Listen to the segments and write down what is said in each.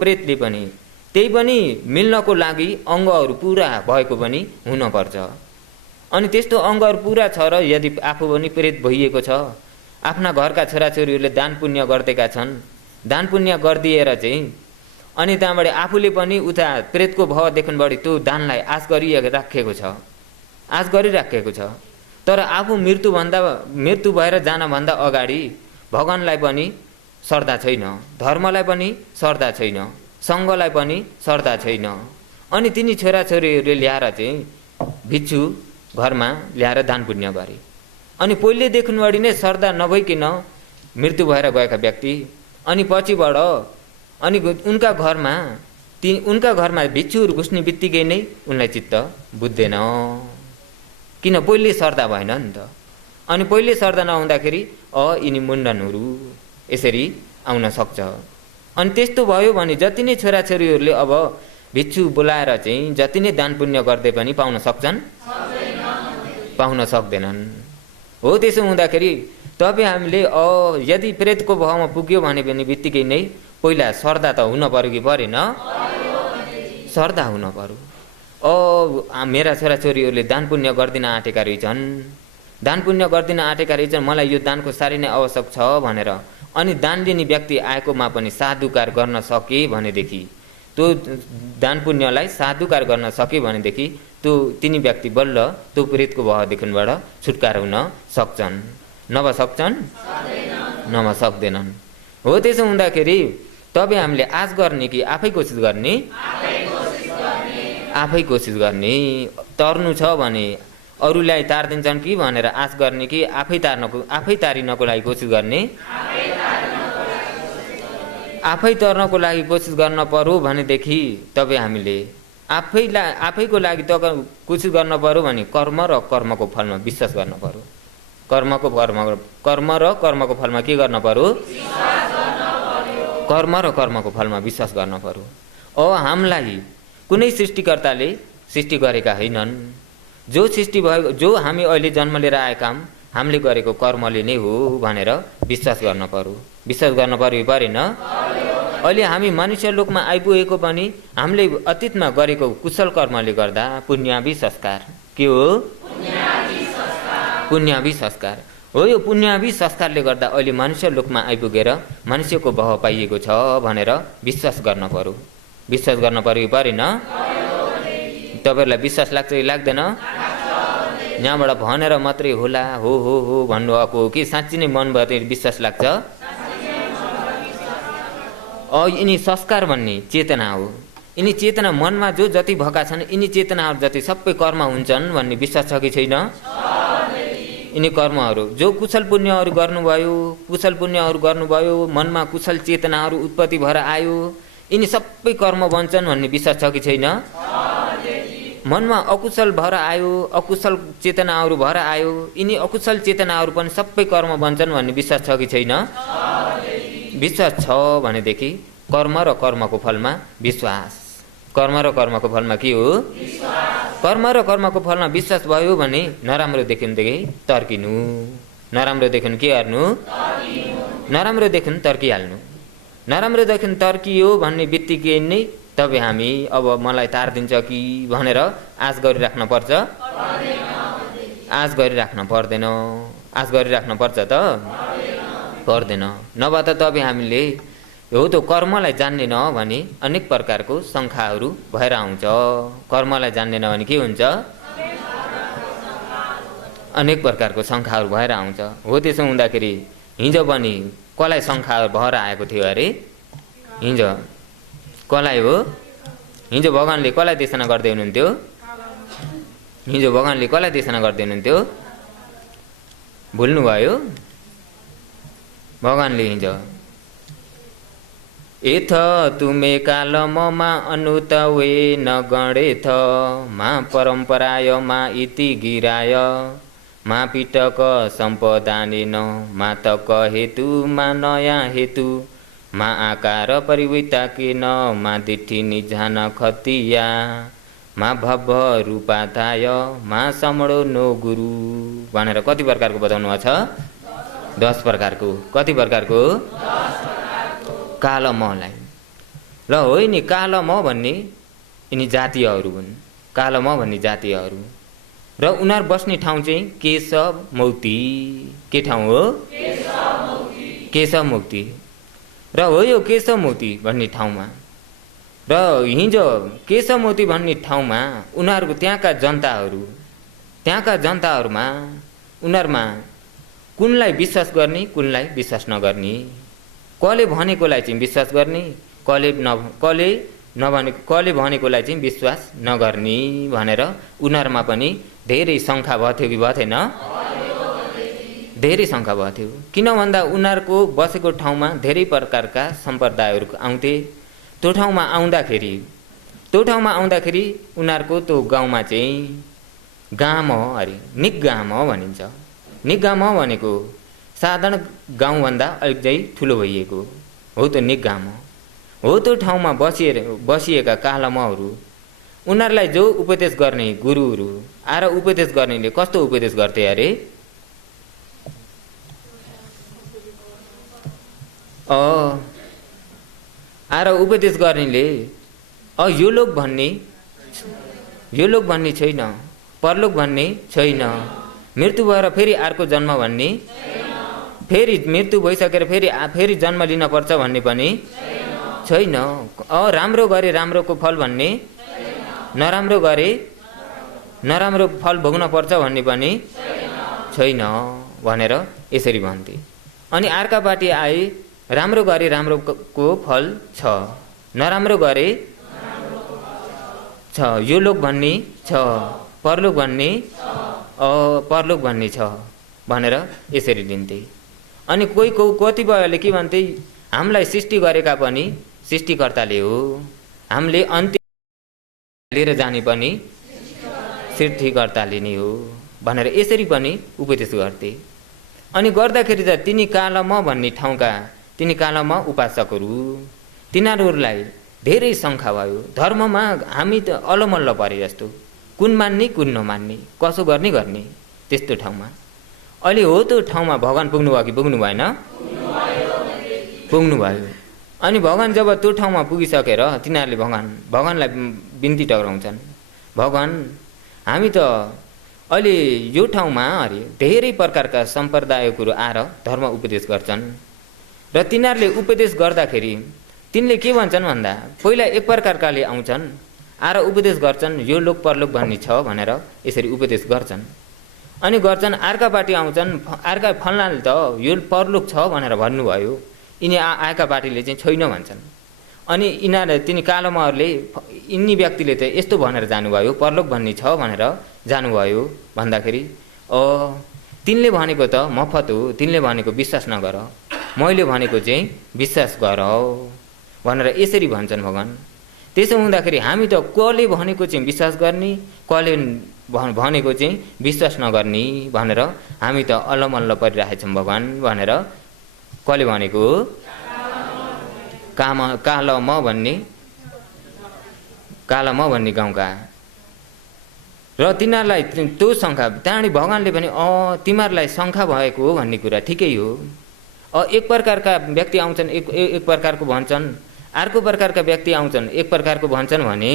प्रेतले पनि त्यही पनि मिल्नको लागि अङ्गहरू पुरा भएको पनि हुनपर्छ। अनि त्यस्तो अङ्गहरू पुरा छ र यदि आफू पनि प्रेत भइएको छ, आफ्ना घरका छोराछोरीहरूले दान पुण्य गर्देका छन्, दान पुण्य गरिदिएर चाहिँ अनि त्यहाँबाट आफूले पनि उता प्रेतको भावदेखि बढी त्यो दानलाई आश गरिराखेको छ, आश गरिराखेको छ। तर आफू मृत्यु भएर जानभन्दा अगाडि भगवानलाई पनि श्रद्धा छैन, धर्मलाई पनि श्रद्धा छैन, सङ्घलाई पनि श्रद्धा छैन। अनि तिनी छोराछोरीहरूले ल्याएर चाहिँ भिक्षु घरमा ल्याएर दान पुण्य गरे। अनि पहिलेदेखिबाट नै श्रद्धा नभइकन मृत्यु भएर गएका व्यक्ति अनि पछिबाट अनि उनका घरमा भिक्षुहरू घुस्ने बित्तिकै नै उनलाई चित्त बुझ्दैन, किन पहिले श्रद्धा भएन नि त। अनि पहिले श्रद्धा नहुँदाखेरि यिनी मुण्डनहरू यसरी आउन सक्छ। अनि त्यस्तो भयो भने जति नै छोराछोरीहरूले अब भिक्षु बोलाएर चाहिँ जति नै दान पुण्य गर्दै पनि पाउन सक्छन्, पाउन सक्दैनन्। हो त्यसो हुँदाखेरि तपाईँ हामीले यदि प्रेतको भावमा पुग्यो भने पनि बित्तिकै नै पहिला श्रद्धा त हुन पर्यो कि परेन? श्रद्धा हुन पर्यो। मेरा छोराछोरीहरूले दान पुण्य गरिदिन आँटेका रहेछन्, दान पुण्य गरिदिन आँटेका रहेछन्, मलाई यो दानको साह्रै नै आवश्यक छ भनेर अनि दान दिने व्यक्ति आएकोमा पनि साधुकार गर्न सके भनेदेखि, त्यो दान पुण्यलाई साधुकार गर्न सके भनेदेखि त्यो तिनी व्यक्ति बल्ल त्यो प्रेतको भावदेखिबाट छुटकारा हुन सक्छन्, नभए सक्छन्? नभए सक्दैनन्। हो त्यसो हुँदाखेरि तपाईँ हामीले आश गर्ने कि आफै कोसिस गर्ने? आफै कोसिस गर्ने। तर्नु छ भने अरूलाई तारिदिन्छन् कि भनेर आश गर्ने कि आफै तारिनको लागि कोसिस गर्ने? आफै तर्नको लागि कोसिस गर्न पर्यो भनेदेखि तपाईँ हामीले आफैको लागि त कोसिस गर्न पर्यो भने कर्म र कर्मको फलमा विश्वास गर्न पर्यो। कर्म र कर्मको फलमा के गर्न पर्यो? कर्म र कर्मको फलमा विश्वास गर्न पर्यो। हामीलाई कुनै सृष्टिकर्ताले सृष्टि गरेका होइनन्, जो हामी अहिले जन्म लिएर आएका हामीले गरेको कर्मले नै हो भनेर विश्वास गर्न पर्यो। विश्वास गर्न पर्यो परेन? अहिले हामी मनुष्य लोकमा आइपुगेको पनि हामीले अतीतमा गरेको कुशल कर्मले गर्दा पुण्यावि संस्कार के हो? पुण्यावि संस्कार हो। यो पुण्यावि संस्कारले गर्दा अहिले मनुष्य लोकमा आइपुगेर मनुष्यको भाव पाइएको छ भनेर विश्वास गर्न पर्यो। विश्वास गर्न पर्यो परेन? तपाईँहरूलाई विश्वास लाग्छ कि लाग्दैन? यहाँबाट भनेर मात्रै होला हो हो हो भन्नुभएको हो कि साँच्ची नै मनबाट विश्वास लाग्छ? यिनी संस्कार भन्ने चेतना हो। यिनी चेतना मनमा जो जति भएका छन् यिनी चेतनाहरू जति सबै कर्म हुन्छन् भन्ने विश्वास छ कि छैन? यिनी कर्महरू जो कुशल पुण्यहरू गर्नुभयो, मनमा कुशल चेतनाहरू उत्पत्ति भएर आयो, यिनी सबै कर्म बन्छन् भन्ने विश्वास छ कि छैन? मनमा अकुशल भएर आयो, अकुशल चेतनाहरू भएर आयो, यिनी अकुशल चेतनाहरू पनि सबै कर्म बन्छन् भन्ने विश्वास छ कि छैन? विश्वास छ भनेदेखि कर्म र कर्मको फलमा विश्वास। कर्म र कर्मको फलमा के हो? कर्म र कर्मको फलमा विश्वास भयो भने नराम्रो देखिनुदेखि तर्किनु, नराम्रो देखिनु के गर्नु? नराम्रो देखिनु तर्किहाल्नु। नराम्रो देखिनु तर्कियो भन्ने बित्तिकै नै तपाईँ हामी अब मलाई तारिदिन्छ कि भनेर आश गरिराख्न पर्छ? आश गरिराख्न पर्दैन। आश गरिराख्न पर्छ त? पर्दैन। नभए त तपाईँ हामीले हो त्यो कर्मलाई जान्दैन भने अनेक प्रकारको शङ्काहरू भएर आउँछ। कर्मलाई जान्दैन भने के हुन्छ? अनेक प्रकारको शङ्काहरू भएर आउँछ। हो त्यसो हुँदाखेरि हिजो पनि कसलाई शङ्काहरू भएर आएको थियो अरे? हिजो कसलाई हो? हिजो भगवानले कसलाई देशना गर्दै हुनुहुन्थ्यो? हिजो भगवानले कसलाई देशना गर्दै हुनुहुन्थ्यो? भुल्नुभयो? भगवानले हिजो एथ तुमे कालममा अनुत वे न गणेथ मा परम्पराय मा इति गिराय मा पिटक सम्पदानेन मा तक हेतु मा नयाँ हेतु मा आकार परिवृत्ता केन मा दिठी निजान खतिया मा भव रूपाधाय मा समणो नो गुरु भनेर कति प्रकारको बताउनु छ? 10 प्रकारको। कति प्रकारको? कालमलाई ल होइन काल म भन्ने यिनी जातीयहरू हुन्, काल म भन्ने जातीयहरू। र उनीहरू बस्ने ठाउँ चाहिँ केशव मौती। के ठाउँ हो? केशव मौती। र हो यो केशव मौती भन्ने ठाउँमा, र हिजो केशव मौती भन्ने ठाउँमा उनीहरूको त्यहाँका जनताहरूमा उनीहरूमा कुनलाई विश्वास गर्ने, कुनलाई विश्वास नगर्ने, कसले भनेकोलाई चाहिँ विश्वास गर्ने, कसले भनेकोलाई चाहिँ विश्वास नगर्ने भनेर उनीहरूमा पनि धेरै शङ्का भएको थियो कि भएको थिएन? धेरै शङ्का भएको थियो। किन भन्दा उनीहरूको बसेको ठाउँमा धेरै प्रकारका सम्प्रदायहरू आउँथे। त्यो ठाउँमा आउँदाखेरि उनीहरूको त्यो गाउँमा चाहिँ गाम अरे निगाम भनिन्छ। निगाम भनेको साधारण गाउँभन्दा अलिक चाहिँ ठुलो भइएको हो, त्यो निगाम हो। त्यो ठाउँमा बसिएका कालमहरू उनीहरूलाई जो उपदेश गर्ने गुरुहरू आएर उपदेश गर्नेले कस्तो उपदेश गर्थे अरे? आएर उपदेश गर्नेले यो लोक भन्ने छैन, परलोक भन्ने छैन, मृत्यु भएर फेरि अर्को जन्म भन्ने, फेरि मृत्यु भइसकेर फेरि जन्म लिन पर्छ भन्ने पनि छैन। राम्रो गरे राम्रोको फल भन्ने, नराम्रो गरे नराम्रो फल भोग्न पर्छ भन्ने पनि छैन भनेर यसरी भन्थे। अनि अर्का पार्टी आए, राम्रो गरे राम्रोको फल छ, नराम्रो गरे छ, यो लोक भन्ने छ, परलोक भन्ने छ भनेर यसरी दिन्थे। अनि कतिपयले के भन्थे, हामीलाई सृष्टि गरेका पनि सृष्टिकर्ताले हो, हामीले अन्त्य लिएर जाने पनि सृष्टिकर्ताले नै हो भनेर यसरी पनि उपदेश गर्थे। अनि गर्दाखेरि त तिनी कालम भन्ने ठाउँका तिनी कालम उपासकहरू तिनीहरूलाई धेरै शङ्का भयो। धर्ममा हामी त अलमल्ल परे जस्तो, कुन मान्ने कुन नमान्ने, कसो गर्ने त्यस्तो ठाउँमा। अहिले हो त्यो ठाउँमा भगवान पुग्नु भयो कि पुग्नु भएन? पुग्नु भयो। अनि भगवान जब त्यो ठाउँमा पुगिसकेर तिनीहरूले भगवानलाई बिन्ती टक्राउँछन्, भगवान हामी त अहिले यो ठाउँमा अरे धेरै प्रकारका सम्प्रदायहरू आएर धर्म उपदेश गर्छन्। र तिनीहरूले उपदेश गर्दाखेरि तिनले के भन्छन् भन्दा, पहिला एक प्रकारकाले आउँछन्, आएर उपदेश गर्छन् यो लोक परलोक भन्ने छ भनेर यसरी उपदेश गर्छन्। अनि गर्छन्, अर्का पार्टी आउँछन्, अर्का फल्नाले त यो परलोक छ भनेर भन्नुभयो, यिनी आएका पार्टीले चाहिँ छैन भन्छन्। अनि तिनी कालमहरूले यिनी व्यक्तिले त यस्तो भनेर जानुभयो, परलोक भन्ने छ भनेर जानुभयो भन्दाखेरि तिनले भनेको त मफत हो, तिनले भनेको विश्वास नगर, मैले भनेको चाहिँ विश्वास गर भनेर यसरी भन्छन् भगवान। त्यसो हुँदाखेरि हामी त कसले भनेको चाहिँ विश्वास गर्ने, कसले भनेको चाहिँ विश्वास नगर्ने भनेर हामी त अलमल्ल परिरहेछौँ भगवान भनेर कसले भनेको? कालम भन्ने गाउँका। र तिनीहरूलाई त्यो शङ्का त्यहाँदेखि भगवानले पनि तिमीहरूलाई शङ्का भएको हो भन्ने कुरा ठिकै हो। एक प्रकारका व्यक्ति आउँछन्, एक प्रकारको भन्छन्, अर्को प्रकारका व्यक्ति आउँछन्, एक प्रकारको भन्छन् भने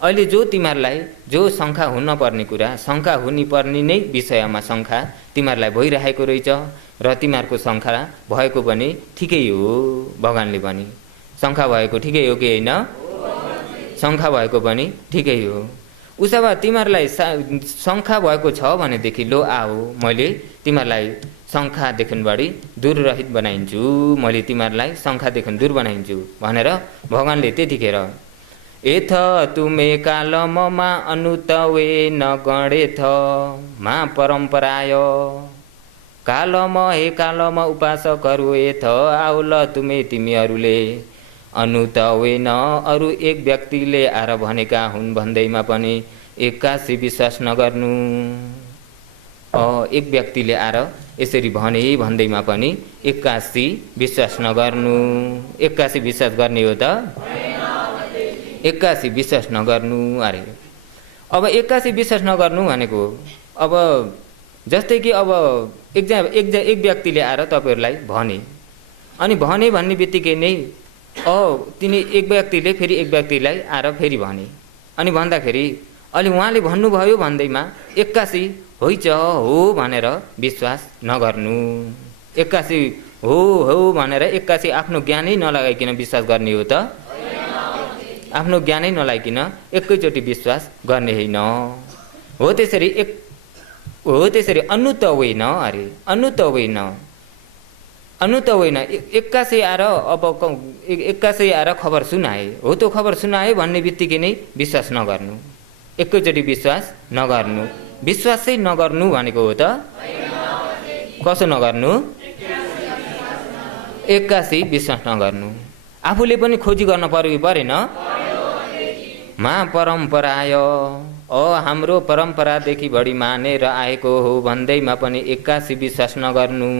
अहिले जो तिमीहरूलाई जो शङ्का हुनुपर्ने कुरा, शङ्का हुनुपर्ने नै विषयमा शङ्का तिमीहरूलाई भइरहेको रहेछ र तिमीहरूको शङ्का भएको पनि ठिकै हो। भगवानले पनि शङ्का भएको ठिकै हो कि होइन? शङ्का भएको पनि ठिकै हो। उसो भए तिमीहरूलाई शङ्का भएको छ भनेदेखि लो आओ, मैले तिमीहरूलाई शङ्कादेखि बढी दूर रहित बनाइन्छु, मैले तिमीहरूलाई शङ्कादेखि दूर बनाइन्छु भनेर भगवानले त्यतिखेर एथ तुमे कालममा अनुतवे न गणेथ मा परम्पराय कालम हे कालम उपासकहरू एथ आउल तिमीहरूले अनुतवे न अरू एक व्यक्तिले आएर भनेका हुन् भन्दैमा पनि एक्कासी विश्वास नगर्नु। एक व्यक्तिले आएर यसरी भने भन्दैमा पनि एक्कासी विश्वास नगर्नु। एक्कासी विश्वास गर्ने हो त? एक्कासी विश्वास नगर्नु अरे। अब एक्कासी विश्वास नगर्नु भनेको अब जस्तै कि अब एक व्यक्तिले आएर तपाईहरुलाई भने, अनि भने भन्ने बित्तिकै नै तिनी एक व्यक्तिले फेरि एक व्यक्तिलाई आएर फेरि भने, अनि भन्दाखेरि अलि उहाँले भन्नुभयो भन्दैमा एक्कासी होइन हो भनेर विश्वास नगर्नु। एक्कासी हो हो भनेर एक्कासी आफ्नो ज्ञानै नलगाइकन विश्वास गर्ने हो त? आफ्नो ज्ञानै नलगाइकन एकैचोटि विश्वास गर्ने होइन। हो त्यसरी अन्नु त होइन अरे, अन्नु त होइन, अन्नु त होइन। एक्कासी आएर एक्कासी आएर खबर सुनाए, हो त्यो खबर सुनाए भन्ने बित्तिकै नै विश्वास नगर्नु, एकैचोटि विश्वास नगर्नु। विश्वास चाहिँ नगर्नु भनेको हो त? कसो नगर्नु? एक्कासी विश्वास नगर्नु। आफूले पनि खोजी गर्न पर्यो कि परेन? महापरम्पराय हाम्रो परम्परादेखि बढी मानेर आएको हो भन्दैमा पनि एक्कासी विश्वास नगर्नु।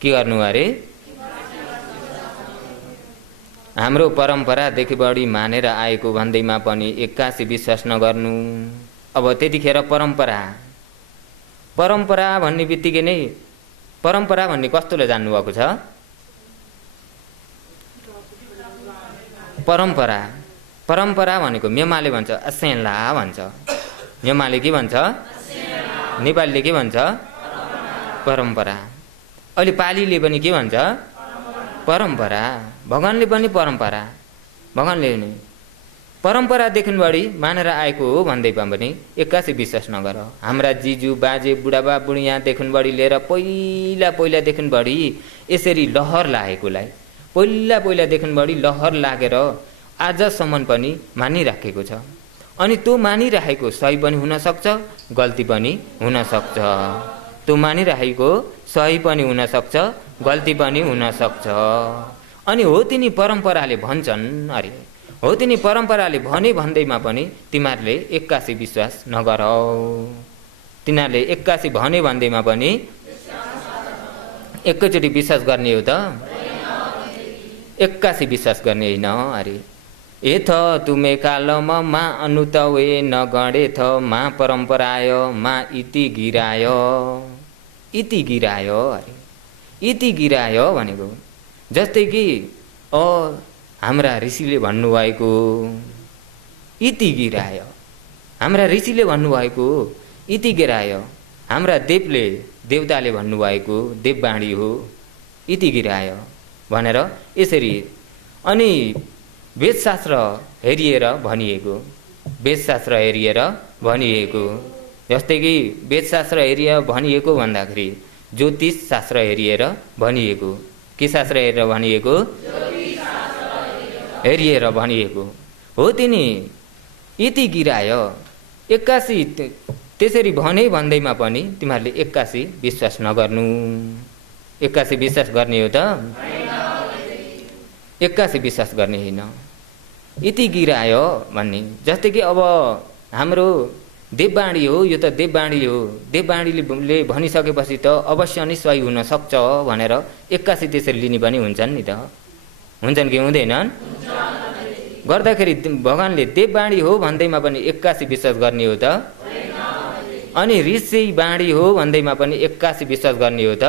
के गर्नु अरे? हाम्रो परम्परादेखि बढी मानेर आएको भन्दैमा पनि एक्कासी विश्वास नगर्नु। अब त्यतिखेर परम्परा भन्ने बित्तिकै नै परम्परा भन्ने कस्तोले जान्नुभएको छ? परम्परा भनेको मेमाले भन्छ असेन्ला भन्छ। मेमाले के भन्छ? नेपालीले के भन्छ? परम्परा। अहिले पालीले पनि के भन्छ? परम्परा। भगवानले पनि परम्परा। भगवानले नि परम्परादेखि बढी मानेर आएको हो भन्दैमा पनि एक्कासी विश्वास नगर। हाम्रा जिजु बाजे बुढाबा बुढियादेखि बढी लिएर पहिलादेखि बढी यसरी लहर लागेकोलाई पहिलादेखि बढी लहर लागेर आजसम्म पनि मानिराखेको छ। अनि त्यो मानिराखेको सही पनि हुनसक्छ, गल्ती पनि हुनसक्छ। त्यो मानिराखेको सही पनि हुनसक्छ, गल्ती पनि हुनसक्छ। अनि हो तिनी परम्पराले भन्छन् अरे, हो तिनी परम्पराले भन्दैमा पनि तिमीहरूले एक्कासी विश्वास नगर। तिनीहरूले एक्कासी भन्दैमा पनि एकैचोटि विश्वास गर्ने हो त? एक्कासी विश्वास गर्ने होइन अरे। एथ तुमे कालमा मा अनुत वे न गणेथ मा परम्पराय मा इति गिराय। इति गिराय अरे, इति गिराय भनेको जस्तै कि हाम्रा ऋषिले भन्नुभएको इति गिराय, हाम्रा ऋषिले भन्नुभएको इति गिराय, हाम्रा देवताले भन्नुभएको देववाणी हो इति गिराय भनेर यसरी। अनि वेदशास्त्र हेरिएर भनिएको जस्तै कि वेदशास्त्र हेरिएर भनिएको भन्दाखेरि ज्योतिष शास्त्र हेरिएर भनिएको। के शास्त्र हेरेर भनिएको? हेरिएर भनिएको हो। तिनी इति गिराय एक्कासी त्यसरी भन्दैमा पनि तिमीहरूले एक्कासी विश्वास नगर्नु। एक्कासी विश्वास गर्ने हो त? एक्कासी विश्वास गर्ने होइन। इति गिराय भन्ने जस्तै कि अब हाम्रो देववाणी हो, यो त देववाणी हो, देववाणीले भनिसकेपछि त अवश्य नै सही हुनसक्छ भनेर एक्कासी त्यसरी लिने पनि हुन्छन् नि त? हुन्छन् कि हुँदैनन्? गर्दाखेरि भगवानले देववाणी हो भन्दैमा पनि एक्कासी विश्वास गर्ने हो त? अनि ऋषि वाणी हो भन्दैमा पनि एक्कासी विश्वास गर्ने हो त?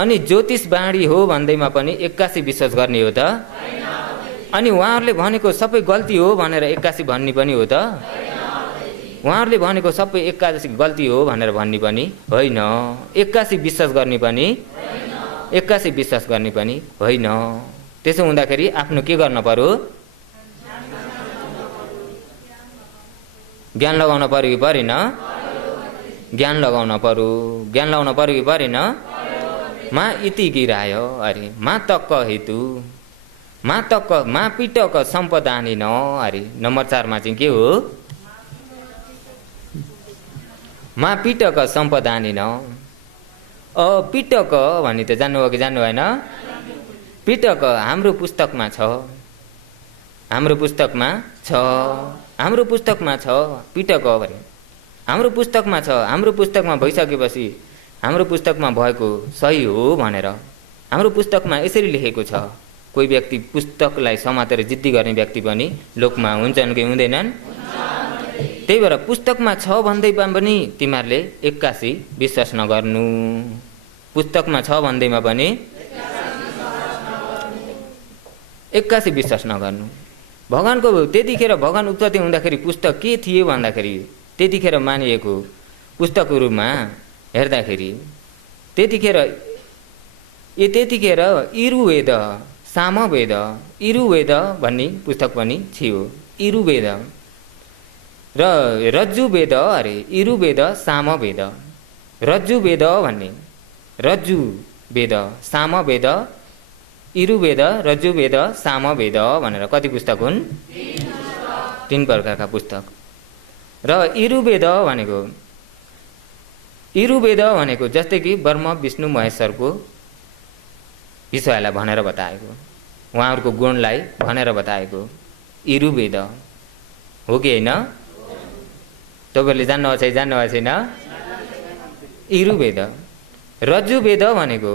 अनि ज्योतिष वाणी हो भन्दैमा पनि एक्कासी विश्वास गर्ने हो त? अनि उहाँहरूले भनेको सबै गल्ती हो भनेर एक्कासी भन्ने पनि हो त? उहाँहरूले भनेको सबै एक्कासी गल्ती हो भनेर भन्ने पनि होइन। एक्कासी विश्वास गर्ने पनि होइन। त्यसो हुँदाखेरि आफ्नो के गर्न पर्यो? ज्ञान लगाउन पर्यो कि परेन? ज्ञान लगाउन पर्यो कि परेन? मा इति गिराय अरे, मा तक्क हेतु मा पिटक सम्पदानी न अरे। नम्बर 4 मा चाहिँ के हो? मा पिटक सम्पदानी न। पिटक भन्ने त जान्नुभयो कि जान्नु भएन? पिटक हाम्रो पुस्तकमा छ, हाम्रो पुस्तकमा छ पिटक अरे। हाम्रो पुस्तकमा छ, हाम्रो पुस्तकमा भइसकेपछि हाम्रो पुस्तकमा भएको सही हो भनेर हाम्रो पुस्तकमा यसरी लेखेको छ। कोही व्यक्ति पुस्तकलाई समातेर जिद्दी गर्ने व्यक्ति पनि लोकमा हुन्छन् कि हुँदैनन्? त्यही भएर पुस्तकमा छ भन्दैमा पनि तिमीहरूले एक्कासी विश्वास नगर्नु। पुस्तकमा छ भन्दैमा पनि एक्कासी विश्वास नगर्नु। भगवानको त्यतिखेर भगवान उत्पत्ति हुँदाखेरि पुस्तक के थिए भन्दाखेरि त्यतिखेर मानिएको पुस्तकको रूपमा हेर्दाखेरि त्यतिखेर इरुवेद सामवेद इरुवेद भन्ने पुस्तक पनि थियो। इरुवेद र रज्जुवेद अरे इरुवेद सामवेद रज्जुवेद भन्ने रज्जुवेद सामवेद इरुवेद रज्जुवेद सामवेद भनेर कति पुस्तक हुन्? 3 प्रकारका पुस्तक। र इरुवेद भनेको जस्तै कि ब्रह्म विष्णु महेश्वरको विषयलाई भनेर बताएको, उहाँहरूको गुणलाई भनेर बताएको इरुवेद हो कि होइन? तपाईँहरूले जान्नुभएको छैन? इरुवेद। रज्जुवेद भनेको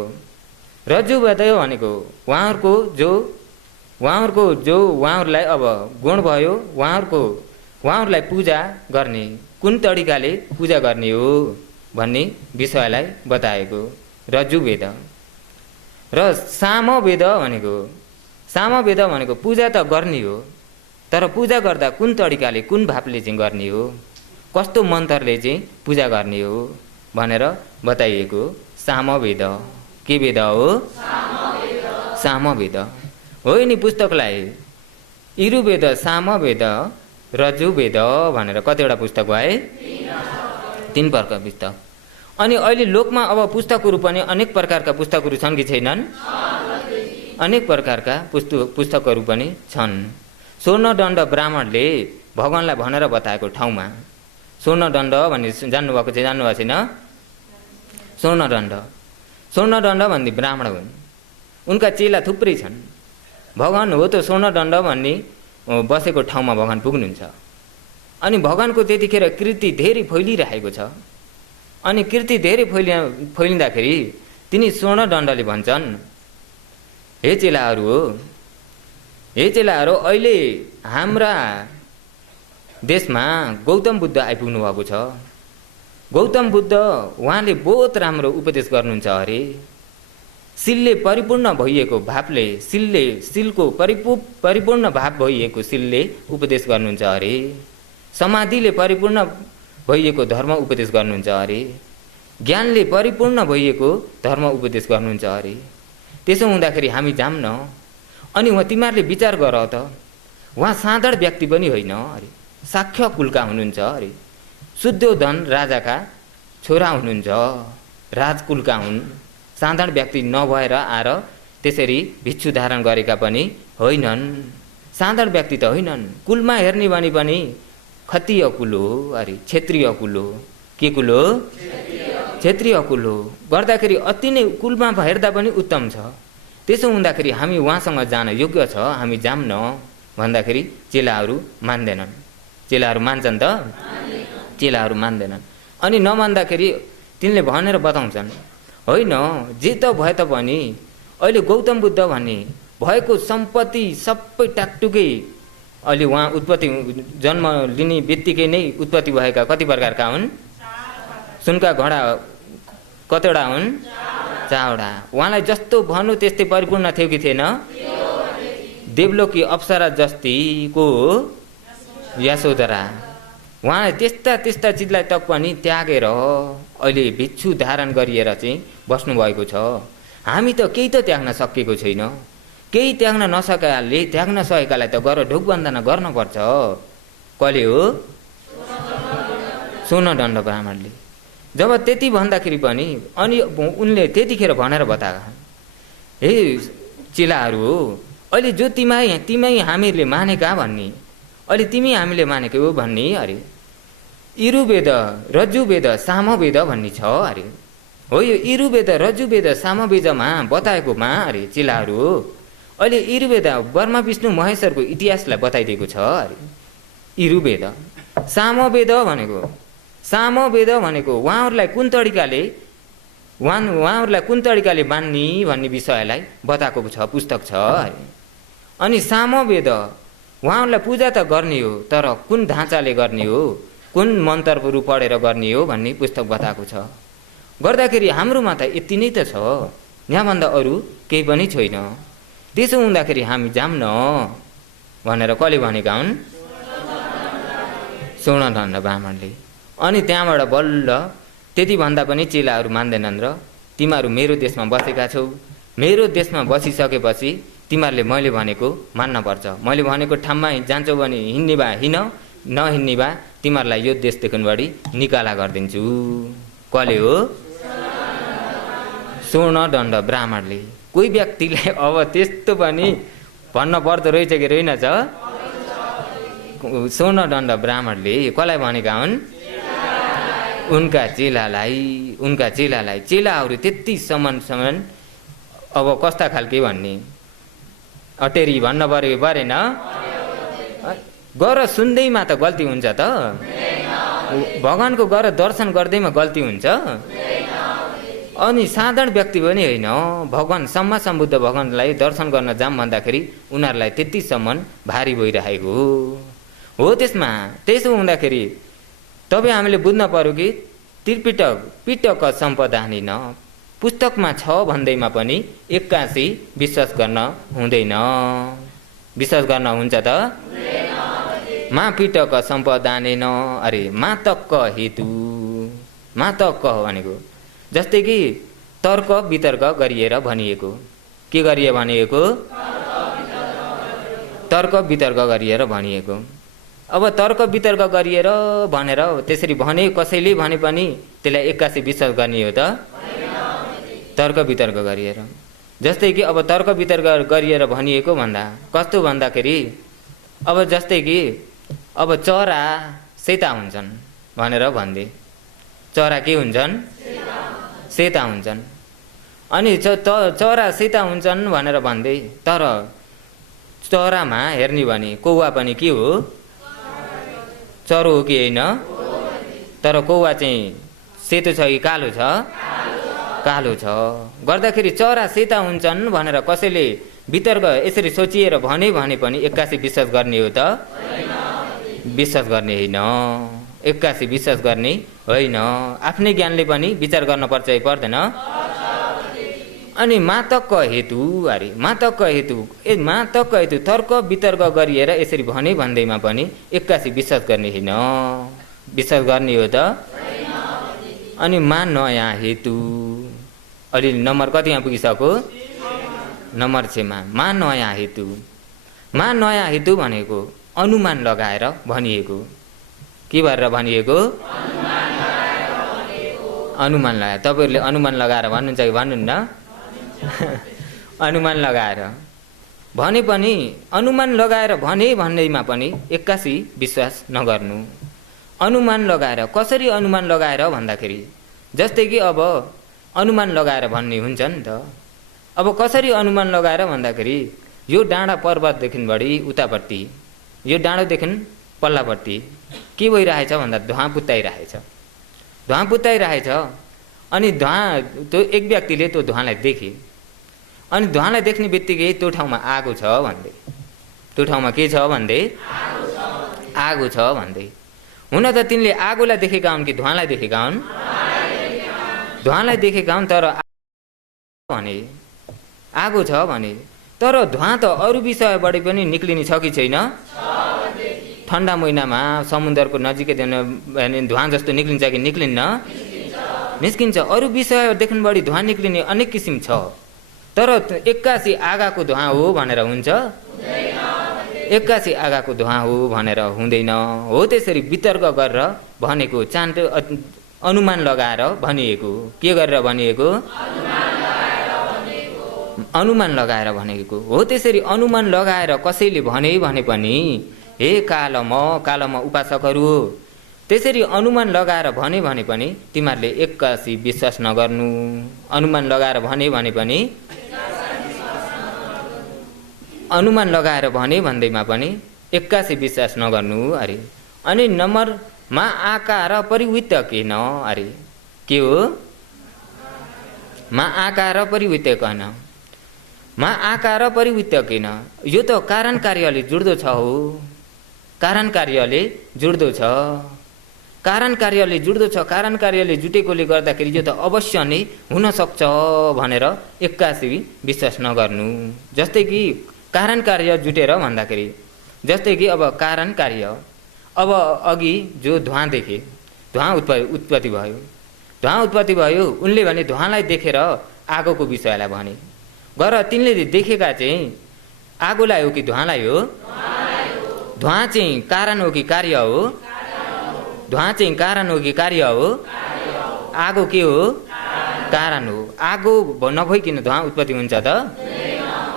उहाँहरूलाई अब गुण भयो, उहाँहरूलाई पूजा गर्ने कुन तरिकाले पूजा गर्ने हो भन्ने विषयलाई बताएको रज्जुवेद। र सामवेद भनेको पूजा त गर्ने हो, तर पूजा गर्दा कुन तरिकाले कुन भावले चाहिँ गर्ने हो, कस्तो मन्त्रले चाहिँ पूजा गर्ने हो भनेर बताइएको सामवेद। के वेद हो? सामवेद हो नि। पुस्तकलाई इरुवेद सामवेद रज्जुवेद भनेर कतिवटा पुस्तक भयो? 3 प्रकारका पुस्तक। अनि अहिले लोकमा अब पुस्तकहरू पनि अनेक प्रकारका पुस्तकहरू छन् कि छैनन्? अनेक प्रकारका पुस्तकहरू पनि छन्। स्वर्णदण्ड ब्राह्मणले भगवानलाई भनेर बताएको ठाउँमा स्वर्णदण्ड भन्ने जान्नुभएको छैन? स्वर्णदण्ड भन्ने ब्राह्मण हुन्, उनका चेला थुप्रै छन्। भगवान हो त स्वर्णदण्ड भन्ने बसेको ठाउँमा भगवान पुग्नुहुन्छ। अनि भगवानको त्यतिखेर कृति धेरै फैलिरहेको छ। अनि कृति धेरै फैलिँदाखेरि तिनी स्वर्णदण्डले भन्छन्, हे चेलाहरू अहिले हाम्रा देशमा गौतम बुद्ध आइपुग्नु भएको छ। गौतम बुद्ध उहाँले बहुत राम्रो उपदेश गर्नुहुन्छ अरे। सिलले परिपूर्ण भइएको भावले सिलको परिपूर्ण भाव भइएको सिलले उपदेश गर्नुहुन्छ अरे। समाधिले परिपूर्ण भइएको धर्म उपदेश गर्नुहुन्छ अरे। ज्ञानले परिपूर्ण भइएको धर्म उपदेश गर्नुहुन्छ अरे। त्यसो हुँदाखेरि हामी जाऊँ न। अनि उहाँ तिमीहरूले विचार गर त, उहाँ साधारण व्यक्ति पनि होइन अरे, शाक्य कुलका हुनुहुन्छ अरे। शुद्धोधन राजाका छोरा हुनुहुन्छ, राजकुलका हुन्। साधारण व्यक्ति नभएर आएर त्यसरी भिक्षु धारण गरेका पनि होइनन्। साधारण व्यक्ति त होइनन्। कुलमा हेर्ने भने पनि खत्तीय कुल हो अरे, क्षेत्रीय कुल हो। के कुल हो? क्षेत्रीय कुल हो। गर्दाखेरि अति नै कुलमा हेर्दा पनि उत्तम छ। त्यसो हुँदाखेरि हामी उहाँसँग जान योग्य छ, हामी जाऊँ न भन्दाखेरि चेलाहरू मान्दैनन्। चेलाहरू मान्छन् त? चेलाहरू मान्दैनन्। अनि नमान्दाखेरि तिनले भनेर बताउँछन्, होइन जे त भए पनि अहिले गौतम बुद्ध भन्ने भएको सम्पत्ति सबै टाकटुकै अहिले उहाँ उत्पत्ति जन्म लिने बित्तिकै नै उत्पत्ति भएका कति प्रकारका हुन्? सुनका घडा कतिवटा हुन्? 4वटा। उहाँलाई जस्तो भन्नु त्यस्तै परिपूर्ण थियो कि थिएन? देवलोकी अप्सरा जस्तीको यशोधरा। उहाँले त्यस्ता चिजलाई तक पनि त्यागेर अहिले भिक्षु धारण गरिएर चाहिँ बस्नुभएको छ। हामी त केही त त्याग्न सकेको छैन। केही त्याग्न सकेकालाई त गर ढोक बन्दना गर्नुपर्छ। कसले हो? स्वर्णदण्ड ब्राह्मणले। जब त्यति भन्दाखेरि पनि अनि उनले त्यतिखेर भनेर बताएका, हे चेलाहरू हो, अहिले जो तिमी हामीले मानेका भन्ने, अहिले तिमी हामीले मानेको हो भन्ने अरे। इरुवेद रज्जुवेद सामवेद भन्ने छ अरे। हो यो इरुवेद रज्जुवेद सामवेदमा बताएकोमा अरे चेलाहरू हो, अहिले इरुवेद ब्रह्मा विष्णु महेश्वरको इतिहासलाई बताइदिएको छ अरे। इरुवेद सामवेद भनेको उहाँहरूलाई कुन तरिकाले मान्ने भन्ने विषयलाई बताएको छ, पुस्तक छ अरे। अनि सामवेद उहाँहरूलाई पूजा त गर्ने हो, तर कुन ढाँचाले गर्ने हो, कुन मन्त्रहरू पढेर गर्ने हो भन्ने पुस्तक बताएको छ। गर्दाखेरि हाम्रोमा त यति नै त छ, यहाँभन्दा अरू केही पनि छैन। त्यसो हुँदाखेरि हामी जाऊँ न भनेर कसले भनेका हुन्? स्वर्णदण्ड ब्राह्मणले। अनि त्यहाँबाट बल्ल त्यति भन्दा पनि चेलाहरू मान्दैनन् र तिमीहरू मेरो देशमा बसेका छौ, मेरो देशमा बसिसकेपछि तिमीहरूले मैले भनेको मान्नपर्छ। मैले भनेको ठाउँमा जान्छौ भने हिँड्ने भए हिँड, नहिँड्ने भए तिमीहरूलाई यो देशदेखिबाट निकाला गरिदिन्छु। कसले हो? स्वर्णदण्ड ब्राह्मणले। कोही व्यक्तिले अब त्यस्तो पनि भन्न पर्दो रहेछ कि रहेनछ? स्वर्णदण्ड ब्राह्मणले कसलाई भनेका हुन्? उनका चेलालाई। चेलाहरू त्यतिसम्म अब कस्ता खालके भन्ने अटेरी भन्न परेन? गर सुन्दैमा त गल्ती हुन्छ त? भगवानको गर दर्शन गर्दैमा गल्ती हुन्छ? अनि साधारण व्यक्ति पनि होइन, भगवान सम्मा सम्बुद्ध भगवानलाई दर्शन गर्न जाम भन्दाखेरि उनीहरूलाई त्यतिसम्म भारी भइरहेको हो। त्यसो हुँदाखेरि तपाईँ हामीले बुझ्न पर्यो कि त्रिपिटक सम्पदा न पुस्तकमा छ भन्दैमा पनि 81 विश्वास गर्न हुँदैन। विश्वास गर्न हुन्छ त? मा पिटक सम्पदानेन अरे मातक्क हेतु। मातक्क भनेको जस्तै कि तर्क वितर्क गरिएर भनिएको। के गरिए भनिएको? तर्क वितर्क गरिएर भनिएको। अब तर्क वितर्क गरिएर भनेर त्यसरी भने कसैले भने पनि त्यसलाई 81 विश्वास गर्ने हो त? तर्क वितर्क गरिएर। जस्तै कि अब तर्क वितर्क गरिएर भनिएको भन्दा कस्तो भन्दाखेरि अब जस्तै कि अब चरा सेता हुन्छन् भनेर भन्दे। चरा के हुन्छन्? सेता हुन्छन्। अनि चरा सेता हुन्छन् भनेर भन्दै तर चरामा हेर्ने भने कौवा पनि के हो? चरो हो कि होइन? तर कौवा चाहिँ सेतो छ कि कालो छ? कालो छ। गर्दाखेरि चरा सेता हुन्छन् भनेर कसैले वितर्क यसरी सोचिएर भने पनि 81 विश्वास गर्ने हो त? विश्वास गर्ने होइन। 81 विश्वास गर्ने होइन। आफ्नै ज्ञानले पनि विचार गर्न पर्छ कि पर्दैन? अनि मातक्क हेतु अरे मातक्क हेतु तर्क वितर्क गरिएर यसरी भने भन्दैमा पनि 81 विश्वास गर्ने होइन। विश्वास गर्ने हो त? अनि मा नयाँ हेतु। अलि नम्बर कतिमा पुगिसक्यो? नम्बर 6 मा नयाँ हेतु। मा नयाँ हेतु भनेको अनुमान लगाएर भनिएको। के गरेर भनिएको? अनुमान लगाएर। तपाईँहरूले अनुमान लगाएर भन्नुहुन्छ कि भन्नुहुन्न? अनुमान लगाएर भने पनि अनुमान लगाएर भन्दैमा पनि 81 विश्वास नगर्नु। अनुमान लगाएर कसरी अनुमान लगाएर भन्दाखेरि जस्तै कि अब अनुमान लगाएर भन्ने हुन्छ नि त। अब कसरी अनुमान लगाएर भन्दाखेरि यो डाँडा पर्वतदेखि बढी उतापट्टि, यो डाँडोदेखि पल्लापट्टि के भइरहेछ भन्दा धुवा पुत्ताइरहेछ। अनि त्यो एक व्यक्तिले त्यो धुवालाई देखे। अनि धुवालाई देख्ने बित्तिकै त्यो ठाउँमा आगो छ भन्दै, त्यो ठाउँमा के छ भन्दै? आगो छ भन्दै। हुन त तिनले आगोलाई देखेका हुन् कि धुवालाई देखेका हुन्? धुवालाई देखेका हुन्। तर भने आगो छ भने तर धुवा त अरू विषयबाट पनि निक्लिने छ कि छैन? ठन्डा महिनामा समुद्रको नजिकै भने धुवा जस्तो निक्लिन्छ कि निक्लिन्न? निस्किन्छ। अरू विषयदेखि बढी धुवा निक्लिने अनेक किसिम छ। तर 81 आगाको धुवा हो भनेर हुन्छ? 81 आगाको धुवा हो भनेर हुँदैन। हो त्यसरी वितर्क गरेर भनेको, चान्ट अनुमान लगाएर भनिएको। के गरेर भनिएको? अनुमान लगाएर भनेको हो। त्यसरी अनुमान लगाएर कसैले भने पनि हे कालम उपासकहरू, त्यसरी अनुमान लगाएर भने पनि तिमीहरूले 81 विश्वास नगर्नु। अनुमान लगाएर भने पनि अनुमान लगाएर भन्दैमा पनि 81 विश्वास नगर्नु अरे। अनि नम्बर मा आकार परिवृत्त किन अरे। के हो? मा आकार परिवृत्त किन? मा आकार परिवृत्त किन? यो त कारण कार्यले जुड्दो छ हो। कारण कार्यले जुड्दो छ। कारण कार्यले जुड्दो छ, कारण कार्यले जुटेकोले गर्दाखेरि यो त अवश्य नै हुनसक्छ भनेर एक्कासी विश्वास नगर्नु। जस्तै कि कारण कार्य जुटेर भन्दाखेरि, जस्तै कि अब कारण कार्य, अब अघि जो धुवाँ देखे, धुवाँ उत्पत्ति भयो, धुवाँ उत्पत्ति भयो, उनले भने धुवाँलाई देखेर आगोको विषयलाई भने, गर तिनले देखेका चाहिँ आगोलाई हो कि धुवाँलाई हो? धुवाँ चाहिँ कारण हो कि कार्य हो? धुवाँ चाहिँ कारण हो कि कार्य हो? आगो के हो? कारण हो। आगो नभइकन धुवाँ उत्पत्ति हुन्छ त?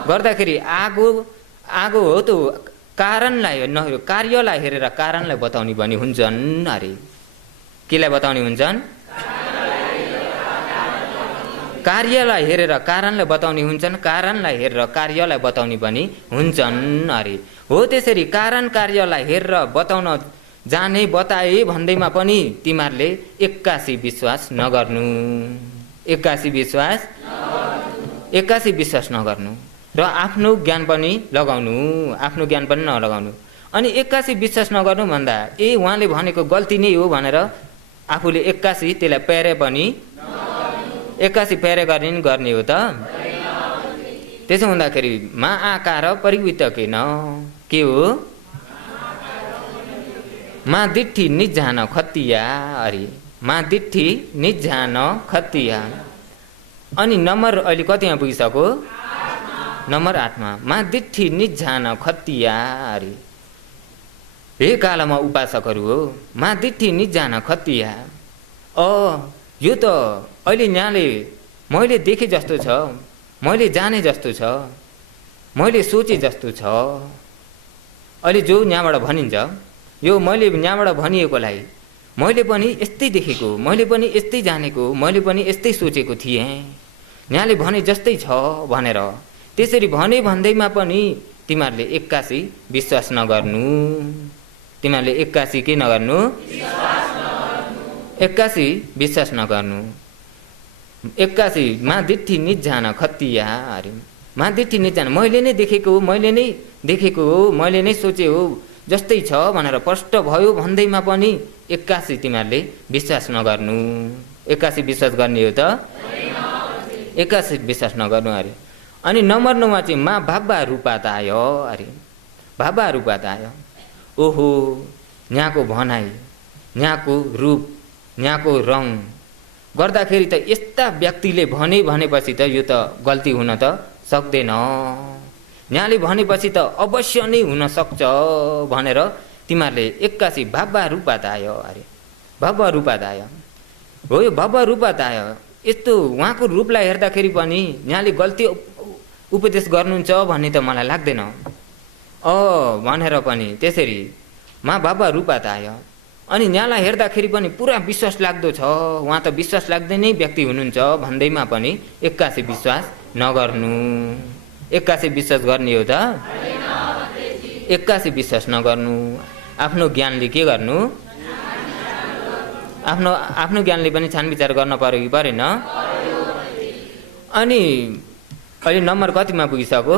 गर्दाखेरि आगो हो त कारणलाई कार्यलाई हेरेर कारणलाई बताउने पनि हुन्छन् अरे। केलाई बताउने हुन्छन्? कार्यलाई हेरेर कारणलाई बताउने हुन्छन्, कारणलाई हेरेर कार्यलाई बताउने पनि हुन्छन् अरे। हो त्यसरी कारण कार्यलाई हेरेर बताउन जाने बताए भन्दैमा पनि तिमीहरूले एक्कासी विश्वास नगर्नु, एक्कासी विश्वास नगर्नु र आफ्नो ज्ञान पनि लगाउनु, आफ्नो ज्ञान पनि नलगाउनु। अनि एक्कासी विश्वास नगर्नु भन्दा उहाँले भनेको गल्ती नै हो भनेर आफूले एक्कासी त्यसलाई प्यारे पनि एक्कासी प्यारे गर्ने हो त? त्यसो हुँदाखेरि मा आकार परिवृत्त के हो? मा दिट्ठी निजान खतिया अरे। मा दिट्ठी निजान खतिया। अनि नम्बर अहिले कतिमा पुगिसक्यो? नम्बर 8 मा। मा दिट्ठी निजान खतिया अरे। हे कालमा उपासकहरू हो, मा दिट्ठी निजान खतिया। यो त अहिले यहाँले मैले देखे जस्तो छ, मैले जाने जस्तो छ, मैले सोचे जस्तो छ। अहिले जो यहाँबाट भनिन्छ, यो मैले यहाँबाट भनिएकोलाई मैले पनि यस्तै देखेको, मैले पनि यस्तै जानेको, मैले पनि यस्तै सोचेको थिएँ, यहाँले भने जस्तै छ भनेर। त्यसरी भने भन्दैमा पनि तिमीहरूले एक्कासी विश्वास नगर्नु। तिमीहरूले एक्कासी के नगर्नु? एक्कासी विश्वास नगर्नु। एक्कासी मा दिट्ठी निजान खतिया अरे। मा दिट्ठी निजान, मैले नै देखेको हो, मैले नै देखेको हो, मैले नै सोचे हो जस्तै छ भनेर प्रष्ट भयो भन्दैमा पनि एक्कासी तिमीहरूले विश्वास नगर्नु। एक्कासी विश्वास गर्ने हो त? एक्कासी विश्वास नगर्नु अरे। अनि नम्बर 9 मा चाहिँ मा भाब्बा रूपात आयो अरे। भाब्बा रूपात आयो। ओहो, यहाँको भनाइ, यहाँको रूप, यहाँको रङ गर्दाखेरि त यस्ता व्यक्तिले भनेपछि त यो त गल्ती हुन त सक्दैन, यहाँले भनेपछि त अवश्य नै हुन सक्छ भनेर तिमीहरूले एक्कासी भव्य रूपात आयो अरे। भव्य रूपात आयो हो, यो भव्य रूपात आयो। यस्तो उहाँको रूपलाई हेर्दाखेरि पनि यहाँले गल्ती उपदेश गर्नुहुन्छ भन्ने त मलाई लाग्दैन भनेर पनि त्यसरी मा भव्य रूपात आयो। अनि यहाँलाई हेर्दाखेरि पनि पुरा विश्वास लाग्दो छ, उहाँ त विश्वास लाग्दै नै व्यक्ति हुनुहुन्छ भन्दैमा पनि एक्कासी विश्वास नगर्नु। एक्कासी विश्वास गर्ने हो त? एक्कासी विश्वास नगर्नु। आफ्नो ज्ञानले के गर्नु? आफ्नो ज्ञानले पनि छानविचार गर्न पर्यो कि परेन? अनि अहिले नम्बर कतिमा पुगिसक्यो?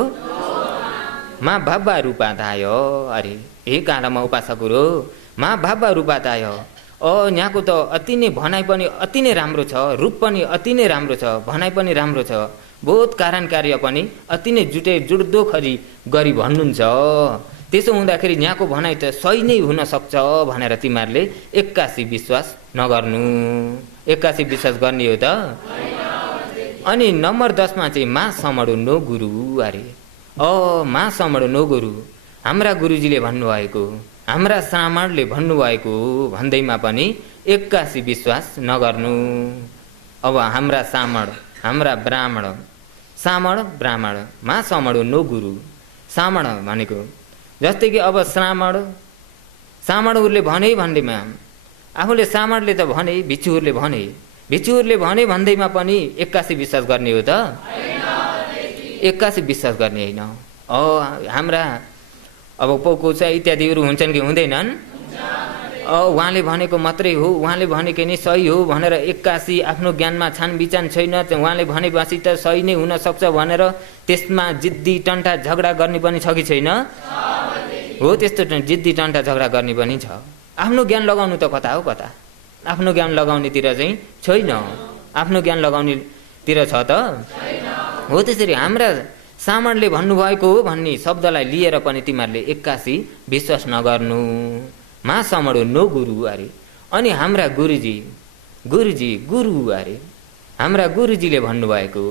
मा भव्य रूपात आयो अरे। हे कालमा उपासकहरू, मा भव्य रूपात आयो। यहाँको त अति नै भनाइ पनि अति नै राम्रो छ, रूप पनि अति नै राम्रो छ, भनाइ पनि राम्रो छ, बहुत कारण कार्य पनि अति नै जुड्दो गरी भन्नुहुन्छ। त्यसो हुँदाखेरि यहाँको भनाइ त सही नै हुन सक्छ भनेर तिमीहरूले एक्कासी विश्वास नगर्नु। एक्कासी विश्वास गर्ने हो त? अनि नम्बर 10 मा चाहिँ मा समडो नो गुरु अरे। मा समडो नो गुरु, हाम्रा गुरुजीले भन्नुभएको, हाम्रा श्रामणले भन्नुभएको भन्दैमा पनि एक्कासी विश्वास नगर्नु। अब हाम्रा श्रामण, हाम्रा ब्राह्मण, श्रामण ब्राह्मण, मा समडो नो गुरु। श्रामण भनेको जस्तै कि अब श्रामणहरूले भने भन्दैमा आफूले श्रामणले त भने, भिक्षुहरूले भने भन्दैमा पनि एक्कासी विश्वास गर्ने हो त? एक्कासी विश्वास गर्ने होइन। हाम्रा अब पोको चाहिँ इत्यादिहरू हुन्छन् कि हुँदैनन्? उहाँले भनेको मात्रै हो, उहाँले भनेको नै सही हो भनेर एक्कासी आफ्नो ज्ञानमा छानबिचान छैन, उहाँले भनेपछि त सही नै हुन सक्छ भनेर त्यसमा जिद्दी टन्टा झगडा गर्ने पनि छ कि छैन? हो, त्यस्तो जिद्दी टन्टा झगडा गर्ने पनि छ। आफ्नो ज्ञान लगाउनु त कता हो कता, आफ्नो ज्ञान लगाउनेतिर चाहिँ छैन। आफ्नो ज्ञान लगाउनेतिर छ त हो। त्यसरी हाम्रा सामणले भन्नुभएको हो भन्ने शब्दलाई लिएर पनि तिमीहरूले एक्कासी विश्वास नगर्नु। मा समण नो गुरु अरे। अनि हाम्रा गुरुजी गुरु अरे, हाम्रा गुरुजीले भन्नुभएको।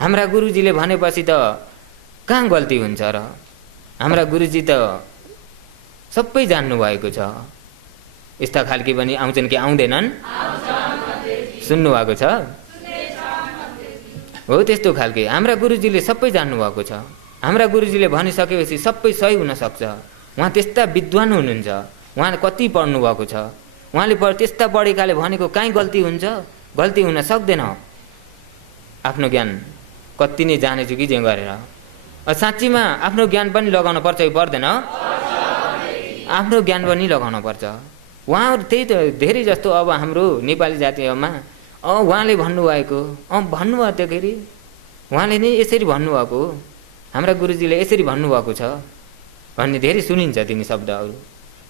हाम्रा गुरुजीले भनेपछि त कहाँ गल्ती हुन्छ र? हाम्रा गुरुजी त सबै जान्नुभएको छ। यस्ता खालके पनि आउँछन् कि आउँदैनन्? सुन्नुभएको छ? हो त्यस्तो खालके हाम्रा गुरुजीले सबै जान्नुभएको छ। हाम्रा गुरुजीले भनिसकेपछि सबै सही हुनसक्छ। उहाँ त्यस्ता विद्वान हुनुहुन्छ, उहाँ कति पढ्नुभएको छ। उहाँले त्यस्ता पढेकाले भनेको काहीँ गल्ती हुन्छ? गल्ती हुन सक्दैन। आफ्नो ज्ञान कति नै जानेछु कि जे गरेर साँच्चीमा आफ्नो ज्ञान पनि लगाउन पर्छ कि पर्दैन? आफ्नो ज्ञान पनि लगाउन पर्छ। उहाँहरू त्यही त धेरै जस्तो अब हाम्रो नेपाली जातिमा उहाँले भन्नुभएको भन्नुभयो त्योखेरि उहाँले नै यसरी भन्नुभएको, हाम्रा गुरुजीले यसरी भन्नुभएको छ भन्ने धेरै सुनिन्छ तिनी शब्दहरू।